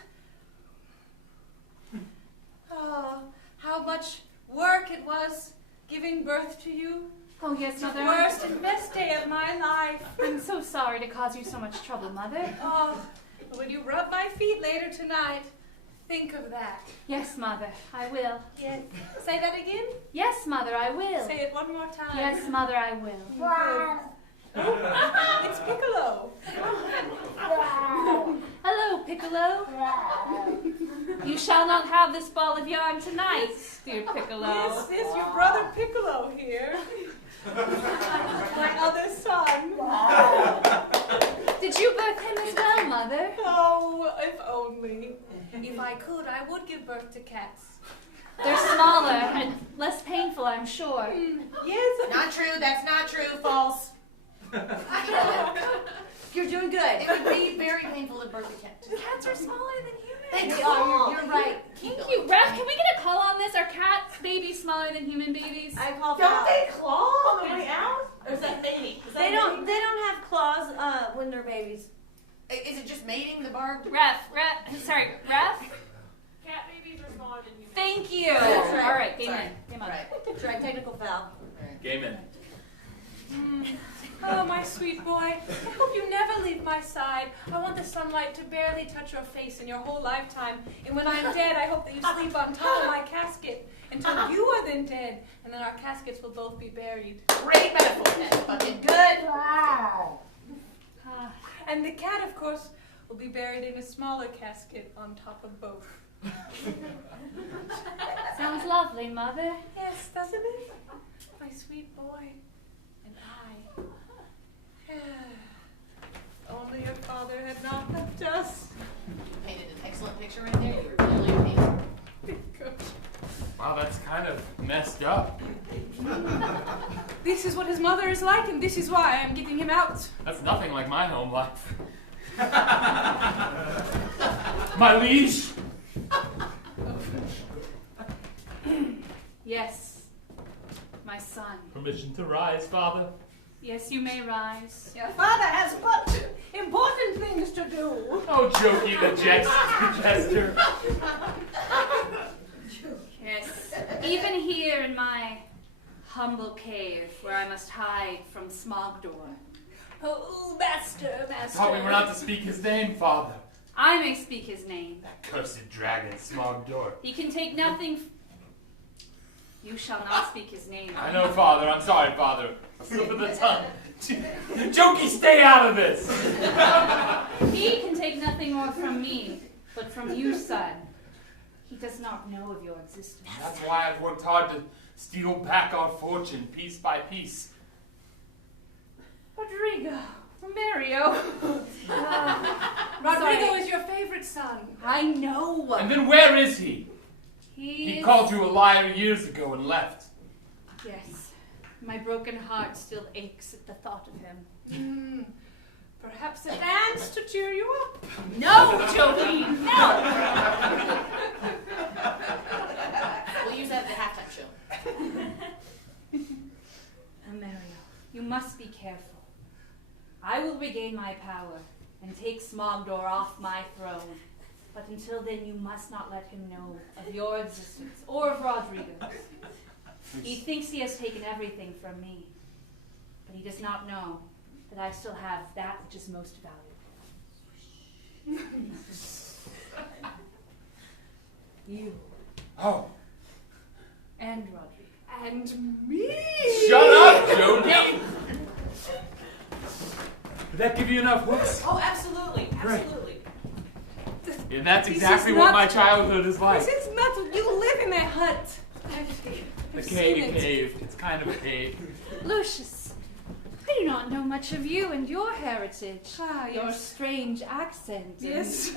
Oh, how much work it was giving birth to you. Oh, yes, The mother. worst and best day of my life. I'm so sorry to cause you so much trouble, mother. Oh, but when you rub my feet later tonight, think of that. Yes, mother, I will. Yes. Say that again. Yes, mother, I will. Say it one more time. Yes, mother, I will. It's Piccolo. Hello, Piccolo. You shall not have this ball of yarn tonight, dear Piccolo. Yes, yes, your brother Piccolo here. My other son. Did you birth him as well, mother? Oh, if only. If I could, I would give birth to cats. They're smaller and less painful, I'm sure. Yes. Not true. That's not true. False. You're doing good. It would be very painful to birth a cat. Cats are smaller than humans. They are. You're right. Thank you. Raph, can we get a call on this? Are cat babies smaller than human babies? I call Don't foul. they claw on the way out? Or is that mating? Is that They don't. mating? They don't have claws when they're babies. Is it just mating the barbed? Raph. Cat babies are smaller than humans. Thank you. That's right. All right, game Sorry. in. Game on. Right. That's right. Technical foul. Game in. Oh, my sweet boy. I hope you never leave my side. I want the sunlight to barely touch your face in your whole lifetime. And when I'm dead, I hope that you sleep on top of my casket until you are then dead. And then our caskets will both be buried. Great metaphor. That's fucking good. And the cat, of course, will be buried in a smaller casket on top of both. Sounds lovely, mother. Yes, doesn't it? My sweet boy and I. Only your father had not left us. You painted an excellent picture right there. You were really amazing. Wow, that's kind of messed up. This is what his mother is like, and this is why I am getting him out. That's nothing like my home life. My liege? Yes, my son. Permission to rise, Father. Yes, you may rise. Your father has much important things to do. Oh, jokey the jester. Yes, even here in my humble cave where I must hide from Smogdor. Oh, master. Thought we were not to speak his name, Father. I may speak his name. That cursed dragon, Smogdor. He can take nothing. You shall not speak his name. I know, Father. I'm sorry, Father. A slip of the tongue. Jokey, stay out of this. He can take nothing more from me, but from you, son. He does not know of your existence. That's why I've worked hard to steal back our fortune, piece by piece. Rodrigo. Mario. Rodrigo is your favorite son. I know. And then where is he? He He called you a liar years ago and left. Yes. My broken heart still aches at the thought of him. Perhaps a dance to cheer you up. No, Jody, no! We'll use that at the halftime show. Mario, you must be careful. I will regain my power and take Smogdor off my throne. But until then, you must not let him know of your existence or of Rodrigo's. He thinks he has taken everything from me, but he does not know that I still have that which is most valuable. You. Oh. And Rodrigo. And me. Shut up, Jody. Did that give you enough hooks? Oh, absolutely, absolutely. And that's This exactly is what not- my childhood is like. This is not. You live in a hut. The I've seen it. cave. It's kind of a cave. Lucius, I do not know much of you and your heritage. Ah, Your yes. strange accent. Yes.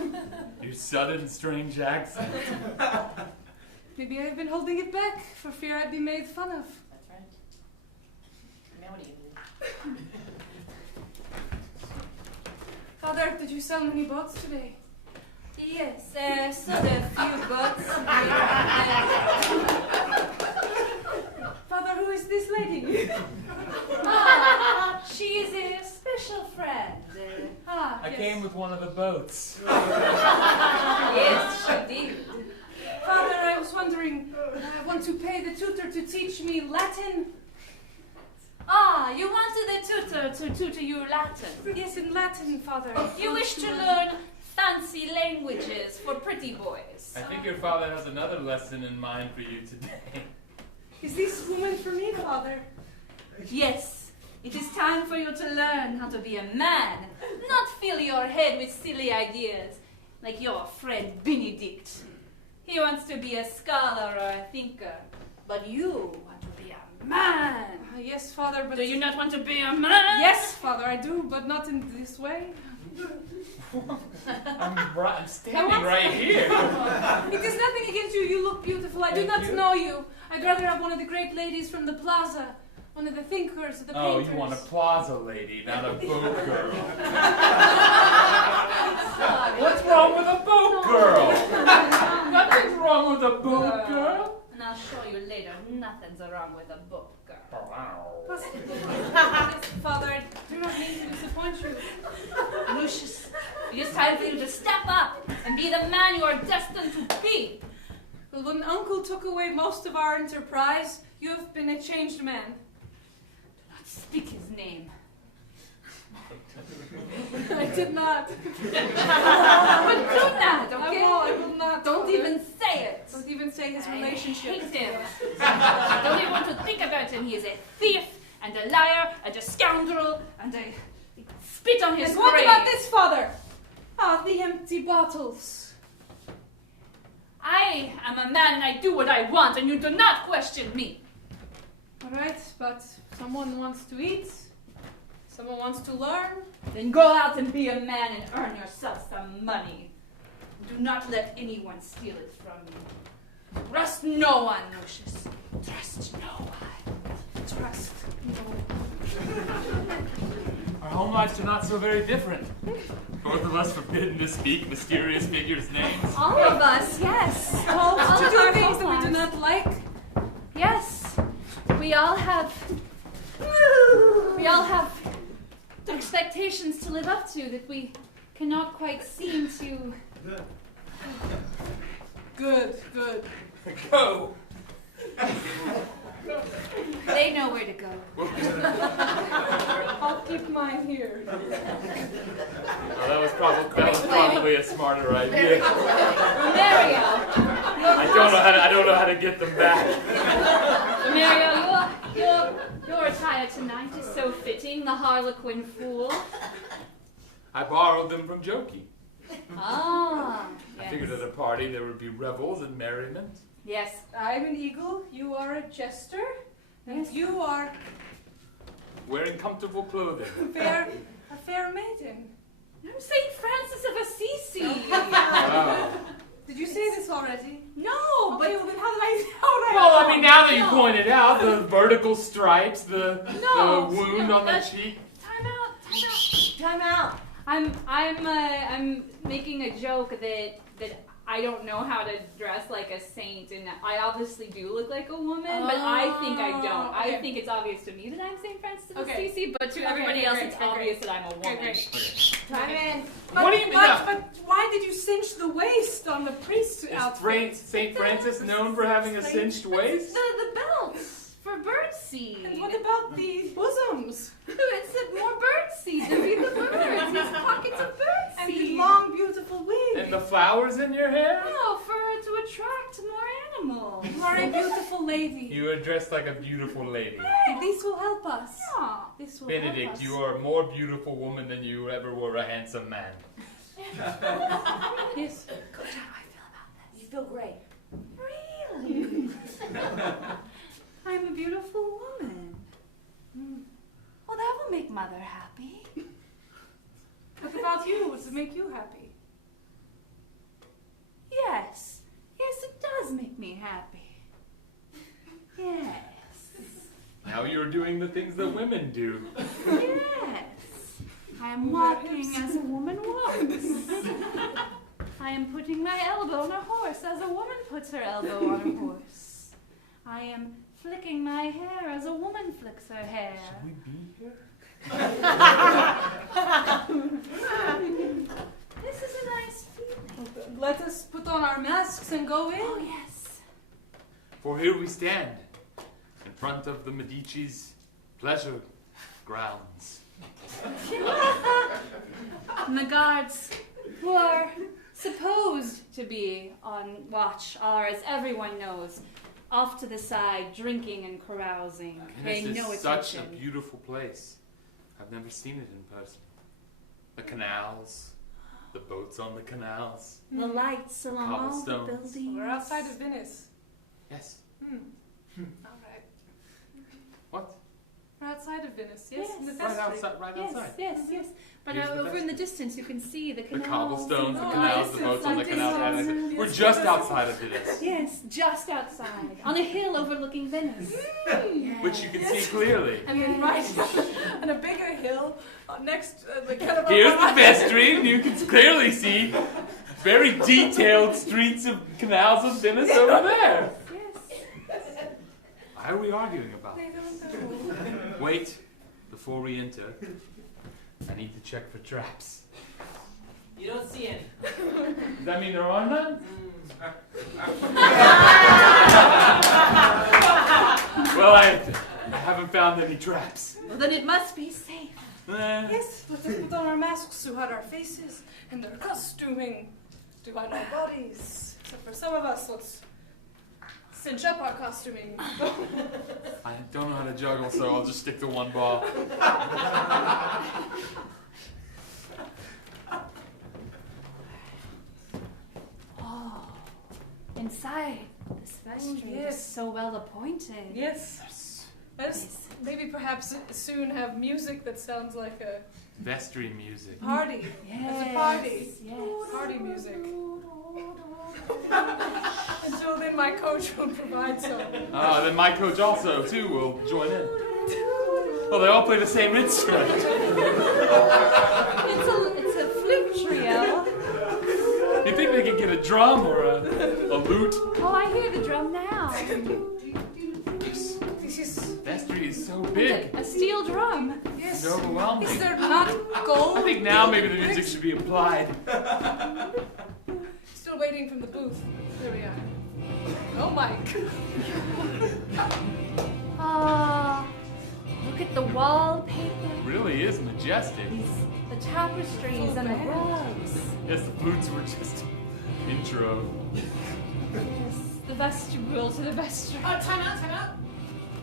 Your sudden strange accent. Maybe I've been holding it back for fear I'd be made fun of. That's right. Now what do you do? Father, did you sell many boats today? Yes, so there are few boats. Father, who is this lady? She is a special friend. Ah, I yes. came with one of the boats. Yes, she did. Father, I was wondering, I want to pay the tutor to teach me Latin. Ah, you wanted the tutor to tutor you Latin. Yes, in Latin, Father. You wish to learn fancy languages for pretty boys. I think your father has another lesson in mind for you today. Is this woman for me, Father? Yes, it is time for you to learn how to be a man, not fill your head with silly ideas like your friend Benedict. He wants to be a scholar or a thinker, but you want to be a man. Yes, Father, but... Do you not want to be a man? Yes, Father, I do, but not in this way. I'm standing right here. It is nothing against you. You look beautiful. I do Thank not you. know you. I'd rather have one of the great ladies from the plaza. One of the thinkers, the Oh, painters. you want a plaza lady, not a boat girl. What's wrong with a boat girl? Nothing's wrong with a boat girl. And I'll show you later, nothing's wrong with a book girl. Father, I do not mean to disappoint you. Lucius, it is time for you to step up and be the man you are destined to be. Well, when Uncle took away most of our enterprise, you have been a changed man. Do not speak his name. I did not. But do not, okay? I will not. Don't Father. even say it. Don't even say his I relationship. hate him. I don't even want to think about him. He is a thief and a liar and a scoundrel and a spit on his And what grave. about this, Father? Ah, the empty bottles. I am a man and I do what I want and you do not question me. All right, but someone wants to eat. Someone wants to learn. Then go out and be a man and earn yourself some money. Do not let anyone steal it from you. Trust no one, Lucius. Trust no one. Trust. No. Our home lives are not so very different. Both of us forbidden to speak mysterious figures' names. All of us, yes. Told All to of do our things that we do home not like. Yes. We all have expectations to live up to that we cannot quite seem to. Good, good. Go! They know where to go. I'll keep mine here. Oh, that was probably a smarter idea. Mario, I don't know how to get them back. Mario, your attire tonight is so fitting, the Harlequin fool. I borrowed them from Jokey. Ah, I yes. figured at a party there would be revels and merriment. Yes. I'm an eagle, you are a jester, and Yes. you are Wearing comfortable clothing. a fair maiden. I'm Saint Francis of Assisi. Wow. Did you say this already? No, Okay, but well then how did I Well, I mean, now that you No. pointed out the vertical stripes, the No, wound no, on the that's- cheek. time out. I'm making a joke that I don't know how to dress like a saint, and I obviously do look like a woman, but I think I don't. I Okay. think it's obvious to me that I'm Saint Francis of Okay. Assisi, but to Okay, everybody okay, else, great, it's great, obvious great. that I'm a Okay, woman. great. Time in. What do you mean? But why did you cinch the waist on the priest's Is outfit? St. Francis known for having a cinched waist? The belts for birdseed. And what about the bosoms? It's more birdseed to feed the birds. These pockets of birdseed. And the long, beautiful wig? And the flowers in your hair? No, to attract more animals. You are a beautiful lady. You are dressed like a beautiful lady. This will help us. Yeah. This will help Benedict, us. you are a more beautiful woman than you ever were a handsome man. Yes. Coach, how do I feel about this? You feel great. Really? I'm a beautiful woman. Well, that will make Mother happy. What about you? Does it make you happy? Yes. Yes, it does make me happy. Yes. Now you're doing the things that women do. Yes. I am walking as a woman walks. I am putting my elbow on a horse as a woman puts her elbow on a horse. I am flicking my hair as a woman flicks her hair. Should we be here? This is a nice feeling. Let us put on our masks and go in. Oh, yes. For here we stand, in front of the Medici's pleasure grounds. And the guards, who are supposed to be on watch, are, as everyone knows, off to the side, drinking and carousing, paying This no is such attention. a beautiful place. I've never seen it in person. The canals, the boats on the canals. The lights along all the Cobblestones. buildings. We're outside of Venice. Yes. All right. What? We're outside of Venice. Yes. In the Right vestry. outside. Right Yes, outside. yes, yes. But Here's the over in the vestry. distance, you can see the The canals. cobblestones, the Oh, canals, yes, the boats on the it's canals. like and this. We're Yes, just yes. outside of Venice, Yes, just outside, on a hill overlooking Venice. which you can see clearly. And then right on a bigger hill next, like kind of. Here's the vestry, and you can clearly see very detailed streets of canals of Venice over there. Yes. Why are we arguing about I it? don't know. Wait, before we enter, I need to check for traps. You don't see any. Does that mean there are none? Well, I haven't found any traps. Well, then it must be safe. Yes, let us put on our masks to hide our faces and their costuming to hide our bodies. Except for some of us, let's cinch up our costuming. I don't know how to juggle, so I'll just stick to one ball. Oh, inside this vestry yes. is so well appointed. Yes. Let's maybe perhaps soon have music that sounds like a Vestry music. party. Yes. As a party. Yes. Party music. And so then my coach will provide some. Then my coach also, too, will join in. Well, they all play the same instrument. It's a flute trio. You think they could get a drum or a lute? Oh, I hear the drum now. Vestry is so big. A steel drum. It's overwhelming. Is there not gold? I think now maybe the music should be applied. Still waiting from the booth. There we are. Oh my. Ah, look at the wallpaper. It really is majestic. The tapestries and the rugs. Yes, the flutes were just intro. Yes, the vestibule to the vestry. Time out.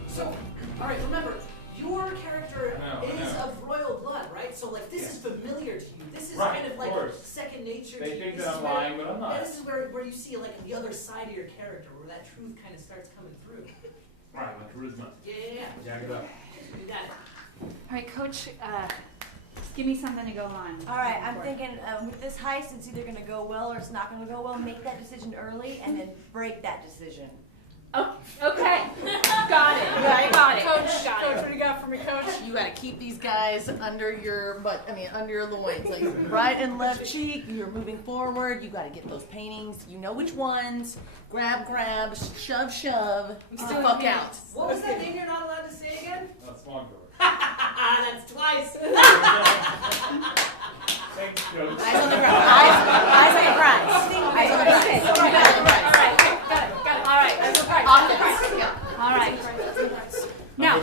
So, all right, remember, your character is of royal blood, right? So, like, this is familiar to you. This is kind of like second nature to you. They think This that is I'm where- lying, but I'm not. Yeah, this is where you see, like, the other side of your character, where that truth kind of starts coming through. Right, my charisma. Yeah. Jack it up. You got it. All right, Coach, just give me something to go on. All right, I'm thinking with this heist, it's either going to go well or it's not going to go well. Make that decision early and then break that decision. Oh, okay. Got it. Got it. Coach, what do you got for me, Coach? You gotta keep these guys under your under your loins, like right and left cheek. You're moving forward. You gotta get those paintings. You know which ones. Grab, shove. Get the fuck out. What was that name you're not allowed to say again? Swanberg. That's twice. Thanks, Coach. Eyes on the prize. Eyes on the prize. Eyes on the prize. All right. Now,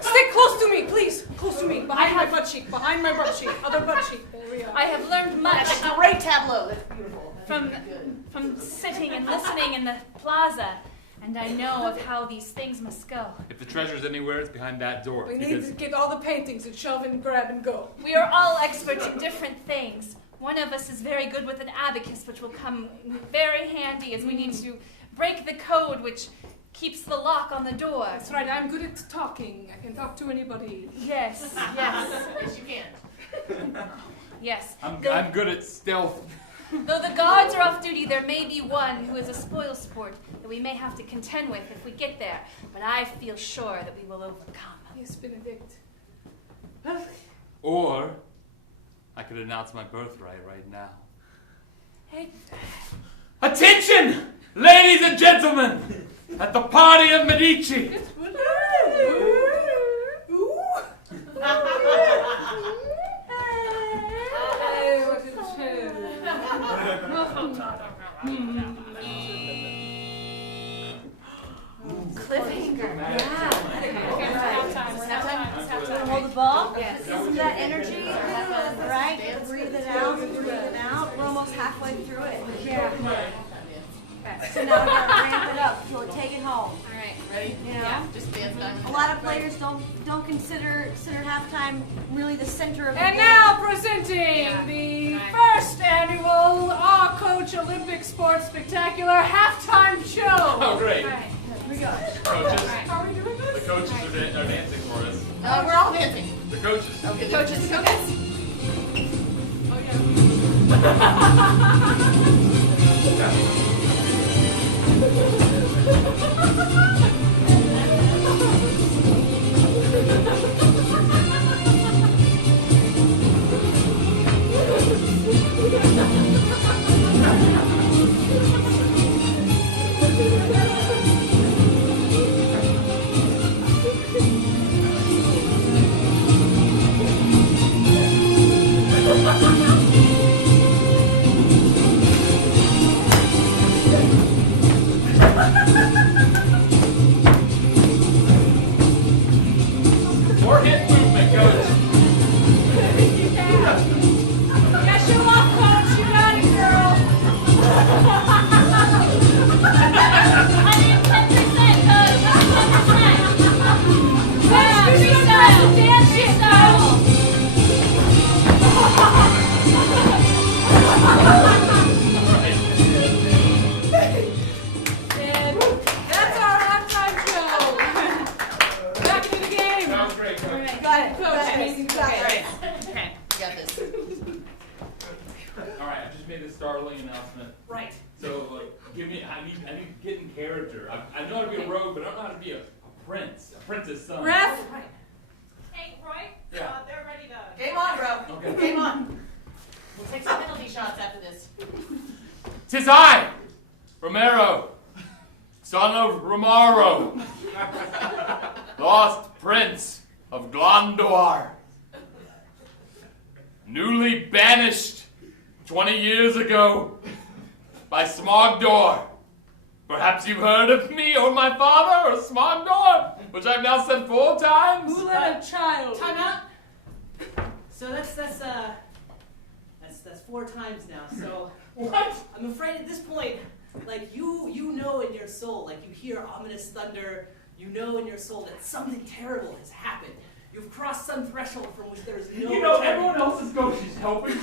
stick close to me, please. Close to me. Behind my butt cheek. Behind my butt cheek. Other butt cheek. There we are. I have learned much That's a great tableau. That's beautiful. from sitting and listening in the plaza, and I know of how these things must go. If the treasure's anywhere, it's behind that door. We need to get all the paintings and shove and grab and go. We are all experts in different things. One of us is very good with an abacus, which will come very handy as we need to break the code, which keeps the lock on the door. That's right, I'm good at talking. I can talk to anybody. Yes. Yes, you can. Yes. I'm good at stealth. Though the guards are off duty, there may be one who is a spoil sport that we may have to contend with if we get there. But I feel sure that we will overcome. Yes, Benedict. Or I could announce my birthright right now. Hey. Attention, ladies and gentlemen, at the party of Medici. Cliffhanger. Yeah. Halftime. Hold the ball. Yes. Get some of that energy. Right? Breathe it out. Breathe it out. We're almost halfway through it. Yeah. So now we gotta ramp it up. So take it home. All right. Ready? You know? Yeah. Just dance time. A lot of players don't consider halftime really the center of the And game. now presenting the first annual Our Coach Olympic Sports Spectacular halftime show. Oh, great. All right. Here we go. Coaches, How are we doing the this? coaches are dancing for us. We're all dancing. The coaches. Okay, coaches, go guys. Oh, yeah. More hip movement, coach. Yeah, show off, Coach. You got it, girl. 110%, Coach. 110%. Yeah, freestyle. Dance freestyle. And that's our halftime show. Back into the game. That was great, coach. Got it. Coach, amazing coach. Okay. You got this. All right, I just made a startling announcement. Right. So, like, I need to get in character. I know how to be a rogue, but I don't know how to be a prince, a prince's son. Ref. Right. Hey, Yeah. They're ready to. Game on, bro. Okay. Game on. We'll take some penalty shots after this. 'Tis I, Romero, son of Romaro, lost prince of Gondor, newly banished 20 years ago by Smogdor. Perhaps you've heard of me or my father or Smogdor, which I've now said 4 times. Who let a child? Time out. So that's 4 times now. So What? I'm afraid at this point, like you know in your soul, like you hear ominous thunder, you know in your soul that something terrible has happened. You've crossed some threshold from which there is no You know, return. everyone else's ghost is helping.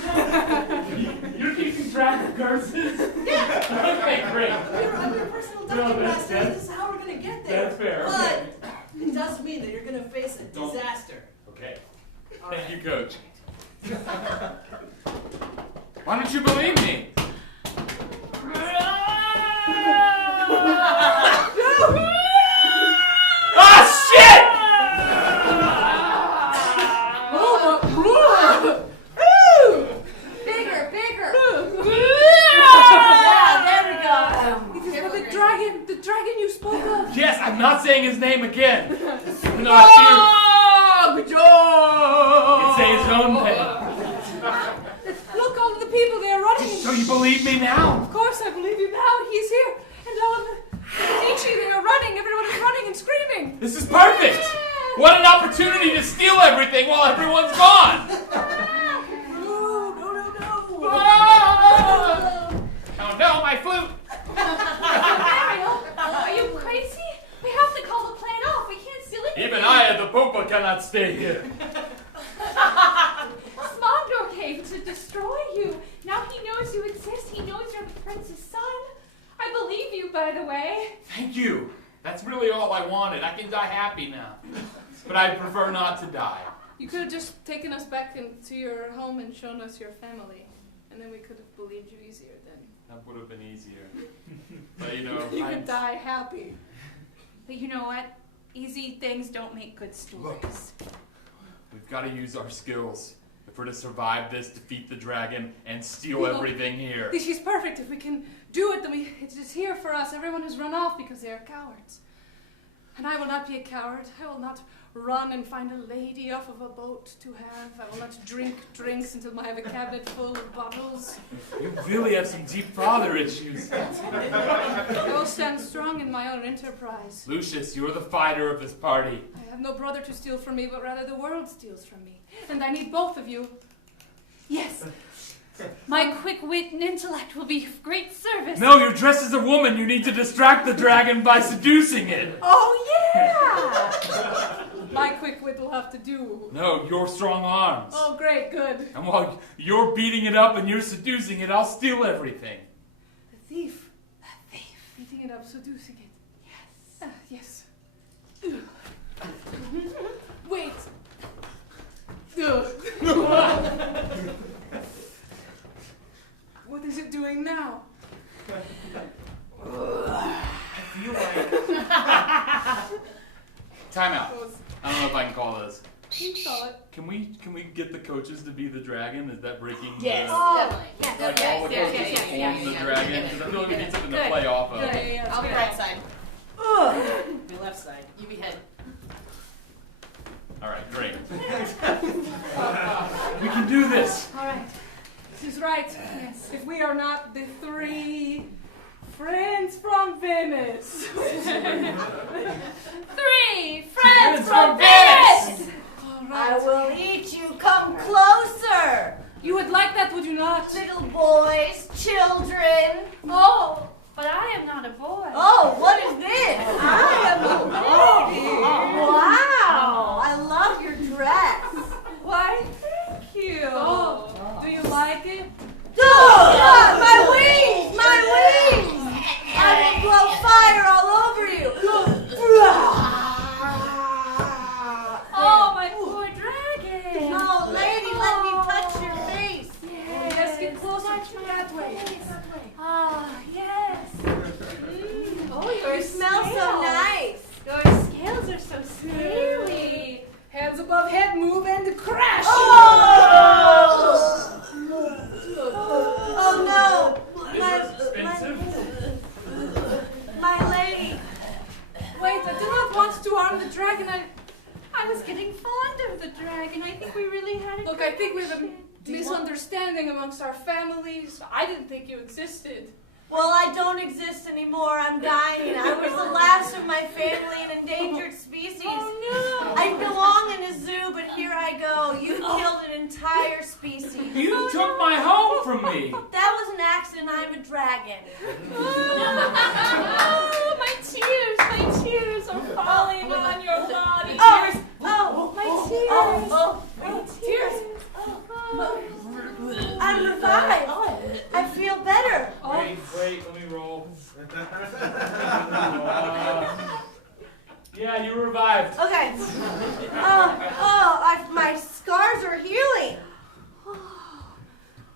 You're keeping track of curses? Yeah. Okay, great. I'm your personal No, dungeon that's- master. that's- This is how we're gonna get there. That's fair. But Okay. it does mean that you're gonna face a Don't- disaster. Okay. All Thank right. you, Coach. Why don't you believe me? Ah, shit! Bigger, bigger. Yeah, there we go. The dragon you spoke of. Yes, I'm not saying his name again. Even though I fear he can say his own name. Look, all of the people, they are running. So you believe me now? Of course I believe you now. He's here. And all of the Nietzsche, they are running. Everyone is running and screaming. This is perfect! What an opportunity to steal everything while everyone's gone! No. Oh no, my flute! Ariel, are you crazy? We have to call the plan off. We can't steal anything. Even I at the Popa cannot stay here. Smogdor came to destroy you. Now he knows you exist. He knows you're the prince's son. I believe you, by the way. Thank you. That's really all I wanted. I can die happy now. But I prefer not to die. You could have just taken us back into your home and shown us your family. And then we could have believed you easier then. That would have been easier. But you know, You could die happy. But you know what? Easy things don't make good stories. we've got to use our skills. If we're to survive this, defeat the dragon, and steal Well, everything here. She's perfect. If we can do it, then it is here for us. Everyone has run off because they are cowards. And I will not be a coward. I will not run and find a lady off of a boat to have. I will not drink drinks until I have a cabinet full of bottles. You really have some deep father issues. I will stand strong in my own enterprise. Lucius, you're the fighter of this party. I have no brother to steal from me, but rather the world steals from me. And I need both of you. Yes. My quick wit and intellect will be of great service. No, you're dressed as a woman. You need to distract the dragon by seducing it. Oh, yeah! My quick wit will have to do. No, your strong arms. Oh, great, good. And while you're beating it up and you're seducing it, I'll steal everything. The thief. The thief. Beating it up, seducing it. Yes. Yes. Wait. What is it doing now? I feel like... Time out. I don't know if I can call this. You saw it. Can we get the coaches to be the dragon? Is that breaking Yes, the... definitely. Yes, Like yes, all the yes, coaches yes, to yes, form the yes. dragon? Because I feel like we need something to Good. play off of. Yeah. I'll be right side. Your left side. You be head. All right, great. We can do this. All right. This is right. Yes. If we are not the 3 friends from Venice. 3 friends from Venice! All I right. will eat you. Come closer. You would like that, would you not? Little boys, children. Oh, but I am not a boy. Oh, what is this? I am a lady. Wow. I love your dress. Why, thank you. Oh, do you like it? God, my wings, my wings. I will blow fire all over you. Oh, my poor dragon. Oh, lady, let me touch your face. Yes, get closer to that way. Ah, yes. Oh, you smell so nice. Your scales are so scaly. Hands above head, move and crawl. Expensive? My lady. Wait, I do not want to harm the dragon. I was getting fond of the dragon. I think we really had a Look, I think we have a connection. misunderstanding amongst our families. I didn't think you existed. Well, I don't exist anymore. I'm dying. I was the last of my family, an endangered species. Oh no! I belong in a zoo, but here I go. You killed an entire species. You took my home from me. That was an accident. I'm a dragon. Oh, my tears are falling on your body. Oh, My tears. my tears. I'm revived. I feel better. Wait, let me roll. Yeah, you revived. Okay. My scars are healing.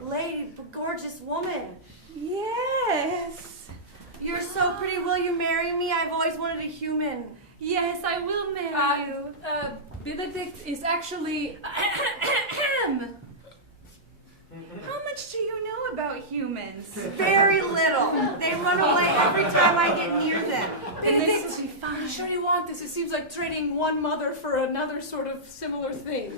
Lady, gorgeous woman. Yes. You're so pretty. Will you marry me? I've always wanted a human. Yes, I will marry you. Benedict is actually... How much do you know about humans? Very little. They run away every time I get near them. Benedict, you sure you want this? It seems like trading one mother for another sort of similar thing.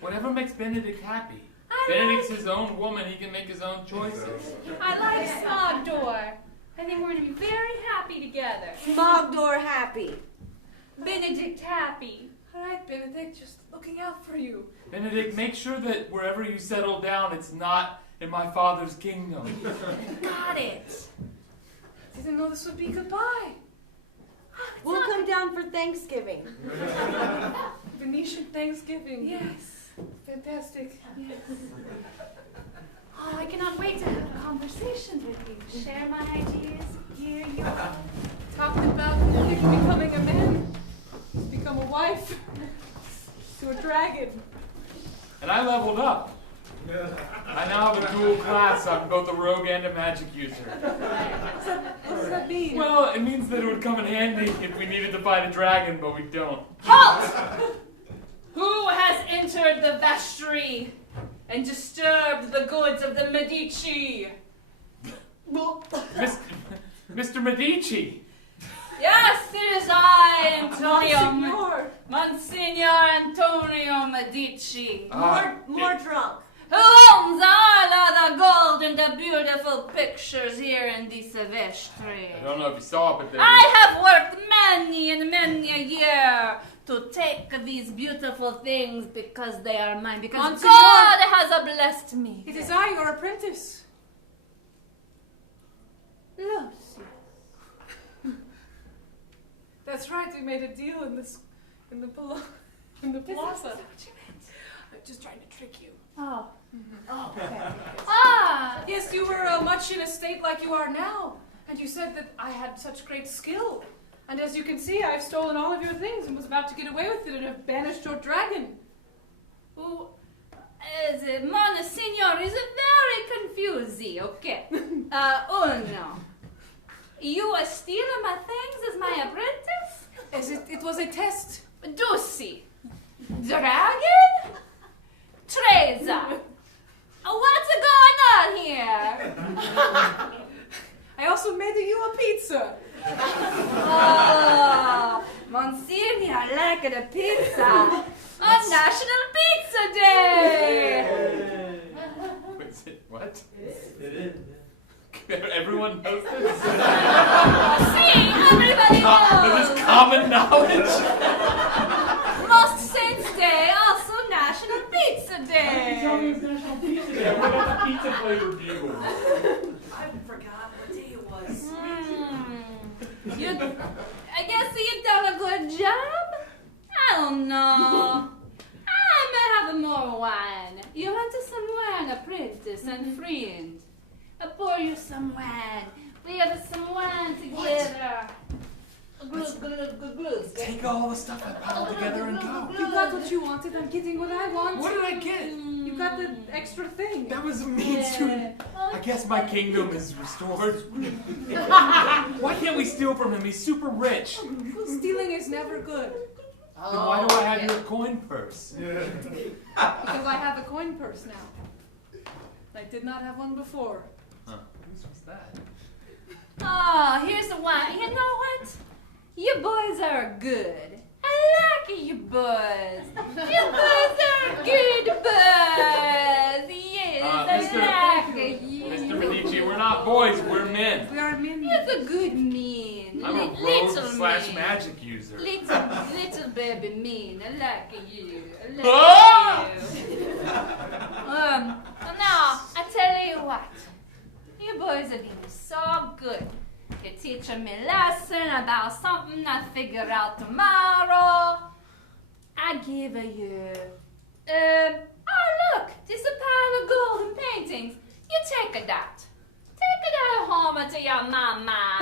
Whatever makes Benedict happy. Benedict's his own woman. He can make his own choices. I like Smogdor. I think we're going to be very happy together. Smogdor happy. Benedict happy. All right, Benedict, just looking out for you. Benedict, make sure that wherever you settle down, it's not in my father's kingdom. Got it. Didn't know this would be goodbye. We'll come down for Thanksgiving. Venetian Thanksgiving. Yes. Fantastic. Oh, I cannot wait to have a conversation with you. Share my ideas. Hear you. Talked about Benedict becoming a man. He's become a wife. To a dragon. And I leveled up. I now have a dual class. I'm both a rogue and a magic user. What does that mean? Well, it means that it would come in handy if we needed to fight a dragon, but we don't. Halt! Who has entered the vestry and disturbed the goods of the Medici? Mr. Medici. Yes, it is I, Antonio. Monsignor. Monsignor Antonio Medici. More drunk. Who owns all of the gold and the beautiful pictures here in this vestry? I don't know if you saw it, but there I have worked many and many a year to take these beautiful things because they are mine, because Monsignor. God has blessed me. It is I, your apprentice. Lucy. That's right, we made a deal in the plaza. What you meant? I'm just trying to trick you. Oh. Oh, okay. Ah! Yes, you were much in a state like you are now, and you said that I had such great skill. And as you can see, I've stolen all of your things and was about to get away with it and have banished your dragon. Who is it? Monsignor is very confusing. Okay. Uno. You are stealing my things as my apprentice? As it was a test. Dusi. Dragon? Treza. What's going on here? I also made you a pizza. Oh, Monsignor, I like the pizza. On National Pizza Day. Wait, what? Everyone knows this? See, everybody knows. Is this common knowledge? Most Saints Day, also National Pizza Day. National Pizza Day. What about the pizza flavor bugle? I forgot what day it was. I guess you've done a good job? I don't know. I may have more wine. You want some wine, apprentice and friend? I pour you some wine. We have some wine together. Take all the stuff I piled together and go. You got what you wanted. I'm getting what I want. What did I get? You got the extra thing. That was a means to. I guess my kingdom is restored. Why can't we steal from him? He's super rich. Stealing is never good. Then why do I have your coin purse? Because I have a coin purse now. I did not have one before. You boys are good. I like you boys. You boys are good boys. Yes, I like you. Mr. Medici, we're not boys, we're men. We are men. You're a good man. I'm a Little rogue / man. magic user. Little baby mean. I like you. I like Ah! you. Now, I tell you what. You boys are being so good. You're teaching me a lesson about something I figure out tomorrow. I give you, oh look, there's a pile of golden paintings. You take that. Take it home to your mama.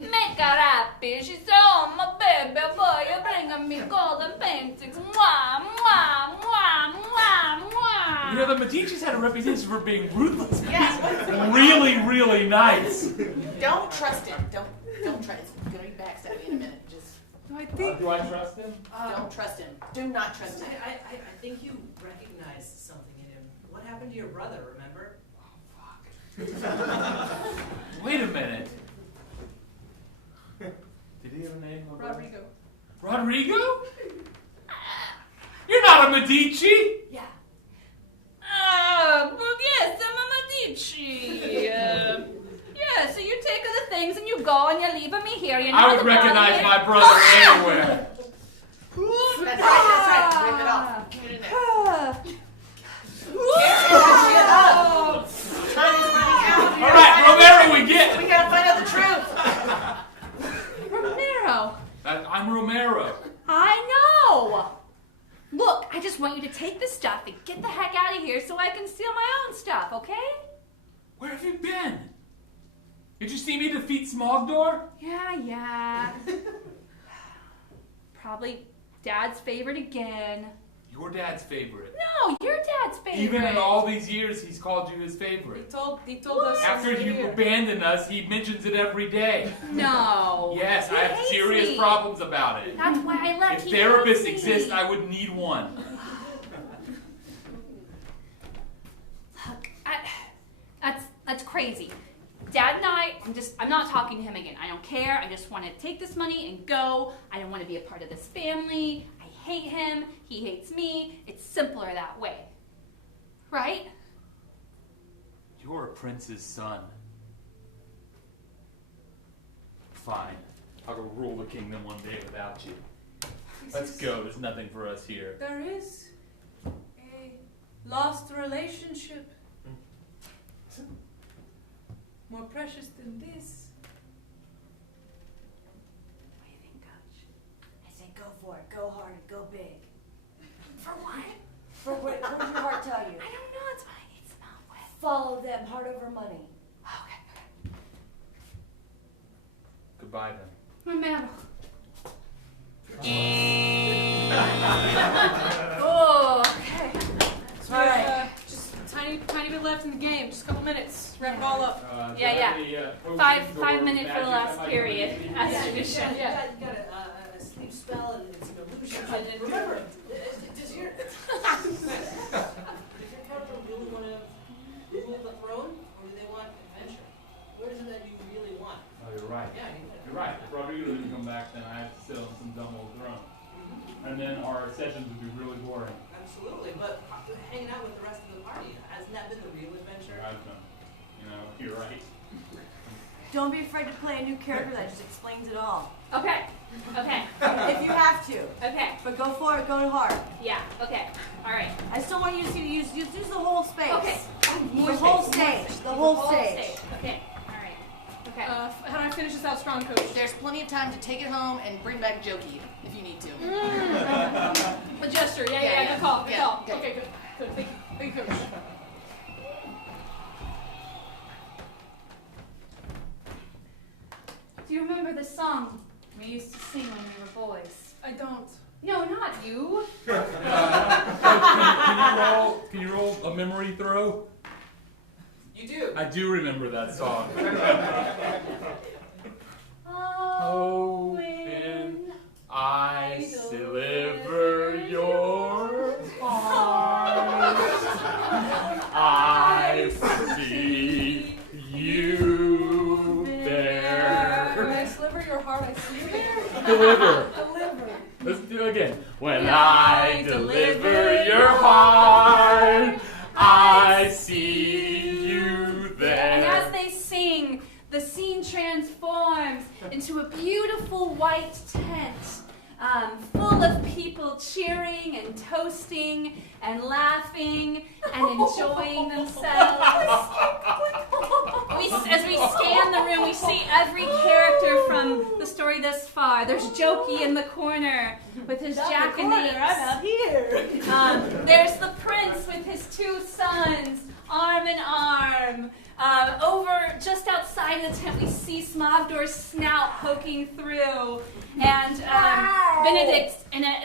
Make her happy. She said, oh, my baby boy, you're bringing me golden paintings. Mwah, mwah, mwah, mwah, mwah. You know, the Medicis had a reputation for being ruthless, but he's really, really nice. Don't trust him. Don't trust him. He's gonna be backstabbing in a minute. Just Do I trust him? don't trust him. Do not trust him. I think you recognized something in him. What happened to your brother, remember? Wait a minute. Did he have a name? Rodrigo. Rodrigo? You're not a Medici! Yeah. Well, yes, I'm a Medici. Yeah, so you take the things and you go and you're leaving me here. You're I not would the recognize brother. my brother anywhere. That's right. Rip it off. Give it in there. Oh. Time is running out. All right, Romero, we get We it. gotta find out the truth. Romero. I'm Romero. I know. Look, I just want you to take the stuff and get the heck out of here so I can steal my own stuff, okay? Where have you been? Did you see me defeat Smogdor? Yeah. Probably Dad's favorite again. Your dad's favorite. No, your Dad's favorite. Even in all these years, he's called you his He favorite. told us. After you abandoned us, he mentions it every day. No. Yes, He I have hates serious me. problems about it. That's why I left. If He therapists hates me. exist, I would need one. Look, that's crazy. Dad and I'm not talking to him again. I don't care. I just want to take this money and go. I don't want to be a part of this family. I hate him. He hates me. It's simpler that way. Right? You're a prince's son. Fine. I'll go rule the kingdom one day without you. Let's go. There's nothing for us here. There is a lost relationship. More precious than this. What do you think, Coach? I say go for it. Go hard. Go big. For what? For what does your heart tell you? I don't know. It's what I need some help with. Follow them. Heart over money. Okay. Goodbye then. My medal. Okay. So we have, just a tiny bit left in the game. Just a couple minutes. Wrap it all up. Yeah. 5 minutes for the last period. As tradition. Yeah. You got a sleep spell and some illusions. And remember, does your character really want to rule the throne, or do they want adventure? What is it that you really want? Oh, you're right. Yeah, You're right. If Rodrigo doesn't come back, then I have to sit on some dumb old throne. And then our sessions would be really boring. Absolutely, but hanging out with the rest of the party, hasn't that been the real adventure? You're right. Don't be afraid to play a new character that just explains it all. Okay. If you have to. Okay. But go for it. Go hard. Yeah. Okay. All right. I still want you to use the whole space. Okay. The whole stage. The whole stage. Okay. All right. Okay. How do I finish this out strong, Coach? There's plenty of time to take it home and bring back Jokey if you need to. A gesture. Yeah. Yeah. Good call. Good Yeah, call. good. Okay. Good. Thank you, Coach. Do you remember the song we used to sing when we were boys? I don't. No, not you. Can you roll a memory throw? You do. I do remember that song. When I deliver your heart. I see you there. When I sliver your heart, I see you there. Deliver. Let's do it again. When I deliver your heart, I see you there. And as they sing, the scene transforms into a beautiful white tent, full of people cheering and toasting and laughing and enjoying themselves. As we scan the room, we see every character from the story thus far. There's Jokey in the corner with his jackanapes. I'm out here. There's the prince with his two sons, arm in arm. Over just outside the tent, we see Smogdor's snout poking through, and Benedict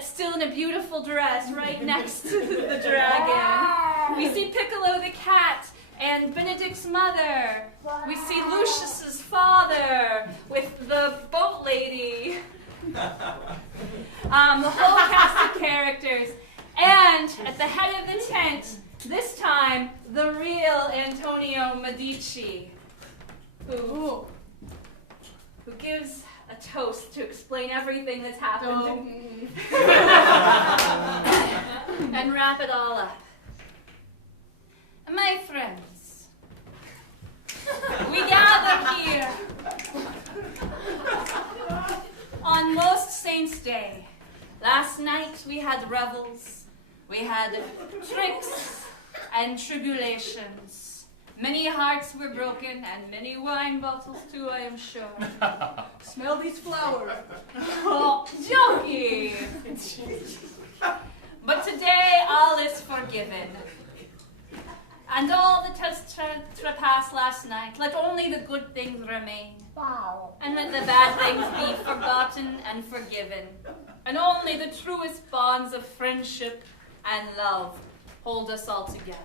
still in a beautiful dress right next to the dragon. We see Piccolo the cat and Benedict's mother. We see Lucius's father with the boat lady. The whole cast of characters, and at the head of the tent, this time, the real Antonio Medici, who gives a toast to explain everything that's happened and wrap it all up. My friends, we gather here on Most Saints' Day. Last night we had revels, we had tricks and tribulations. Many hearts were broken, and many wine bottles too, I am sure. Smell these flowers. Oh, Jokey! But today all is forgiven. And all that has trespassed last night, let only the good things remain. Wow. And let the bad things be forgotten and forgiven. And only the truest bonds of friendship and love hold us all together.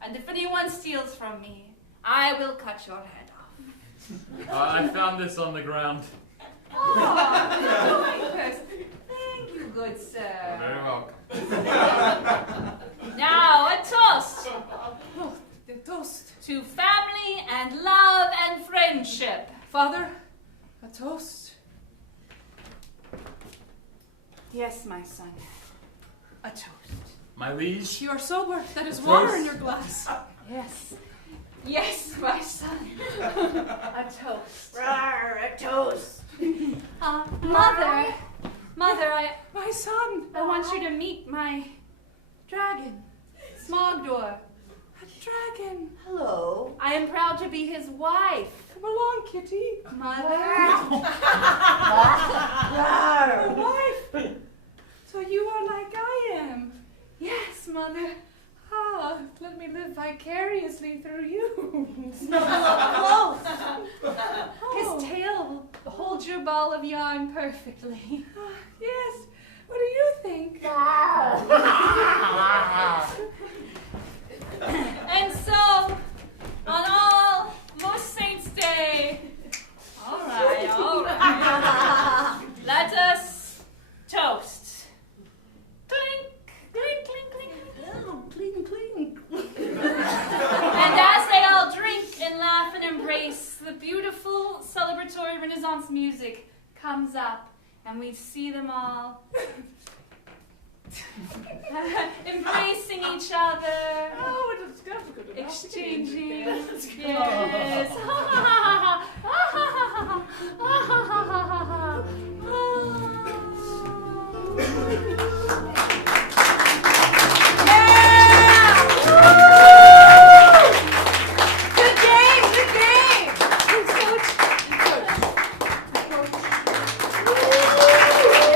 And if anyone steals from me, I will cut your head off. I found this on the ground. Oh, thank you, good sir. Very welcome. Now, a toast Oh, the toast. to family and love and friendship. Father, a toast. Yes, my son. A toast. My liege. You are sober. That is water in your glass. Yes. Yes, my son. A toast. Rawr, a toast. Mother, My son. I want you to meet my dragon, Smogdor. A dragon. Hello. I am proud to be his wife. Come along, kitty. Mother. A wife. So you are like I am. Yes, mother. Ah, let me live vicariously through you. Close. Oh. His tail holds your ball of yarn perfectly. Yes. What do you think? And so, on all Most Saints' Day, all right, let us toast. Clink, clink, clink, clink. Oh, clean, clean. And as they all drink and laugh and embrace, the beautiful celebratory Renaissance music comes up, and we see them all embracing each other, Oh, it is good enough. exchanging. Let's go. Yes. Good game, good game.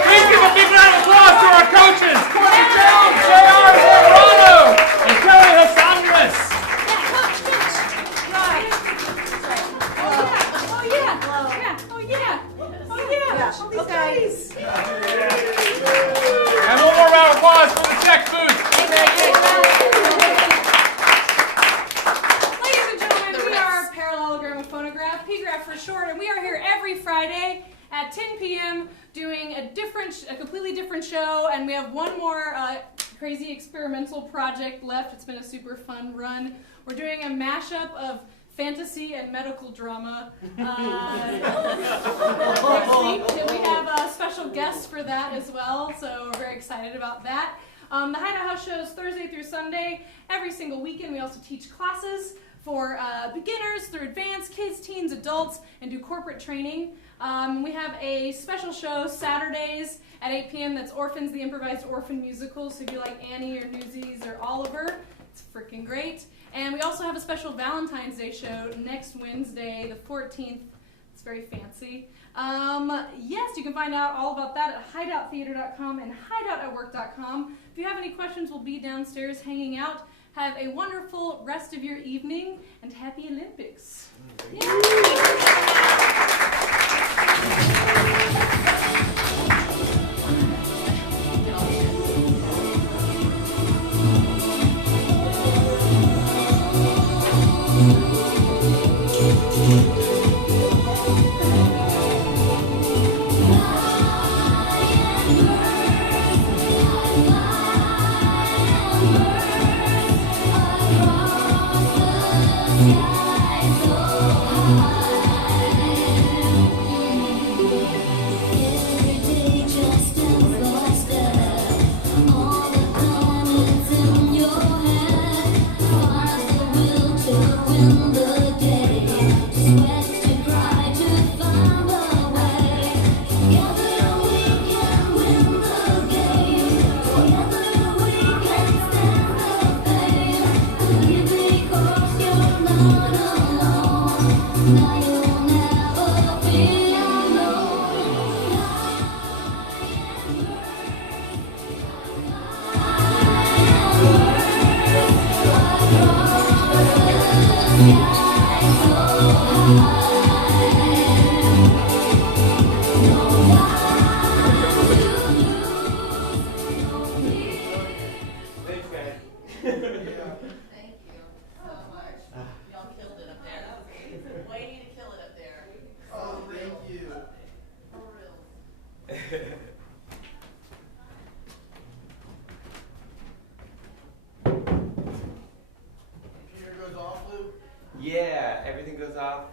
Please give a big round of applause to our coaches, Courtney Jones, J.R. Zamorano, and Kelly Hassandras. Oh yeah. All these guys. And one more round of applause for the check booth. Ladies and gentlemen, we are Parallelogram of Phonograph, PGraph for short, and we are here every Friday at 10 p.m. doing a completely different show, and we have one more crazy experimental project left. It's been a super fun run. We're doing a mashup of fantasy and medical drama next week. And we have special guests for that as well, so we're very excited about that. The Hideout House shows Thursday through Sunday every single weekend. We also teach classes for beginners through advanced, kids, teens, adults, and do corporate training. We have a special show Saturdays at 8 p.m. that's Orphans, the Improvised Orphan Musical. So if you like Annie or Newsies or Oliver, it's freaking great. And we also have a special Valentine's Day show next Wednesday, the 14th. It's very fancy. Yes, you can find out all about that at hideouttheater.com and hideoutatwork.com. If you have any questions, we'll be downstairs hanging out. Have a wonderful rest of your evening, and happy Olympics. Yeah, everything goes off.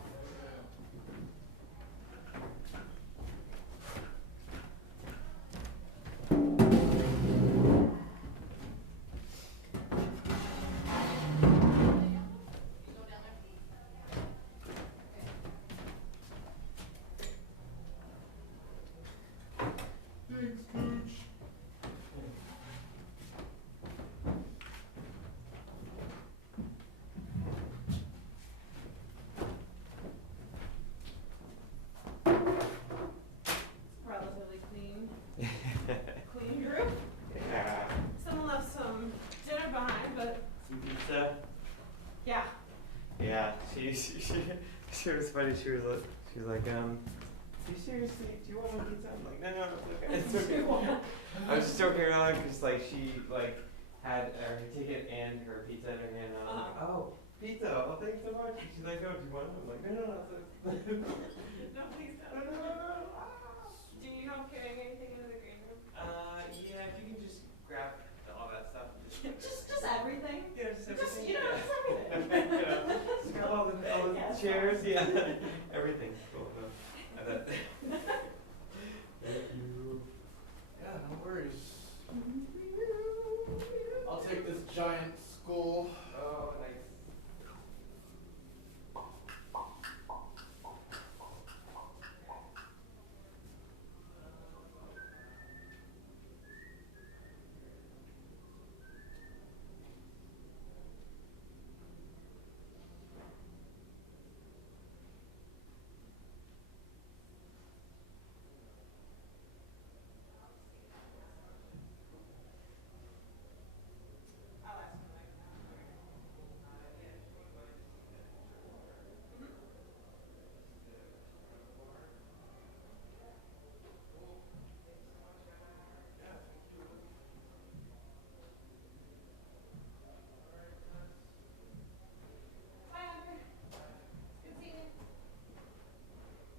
Relatively clean. Clean group. Yeah. Someone left some dinner behind, but Some pizza. yeah. Yeah, she was funny. She was like, do you seriously, do you want a pizza? I'm like, no, it's okay. It's okay. I was just joking around because like she like had her ticket and her pizza in her hand. And I'm like, oh, pizza. Oh, thanks so much. And she's like, oh, do you want it? I'm like, no. No, please don't. Do you need help carrying anything into the green room? Yeah, if you can just grab all that stuff. Just everything? Yeah, just everything. Just everything. Just grab all the chairs. Yeah, everything. Cool. No. Thank you. Yeah, no worries. I'll take this giant skull. Oh, nice.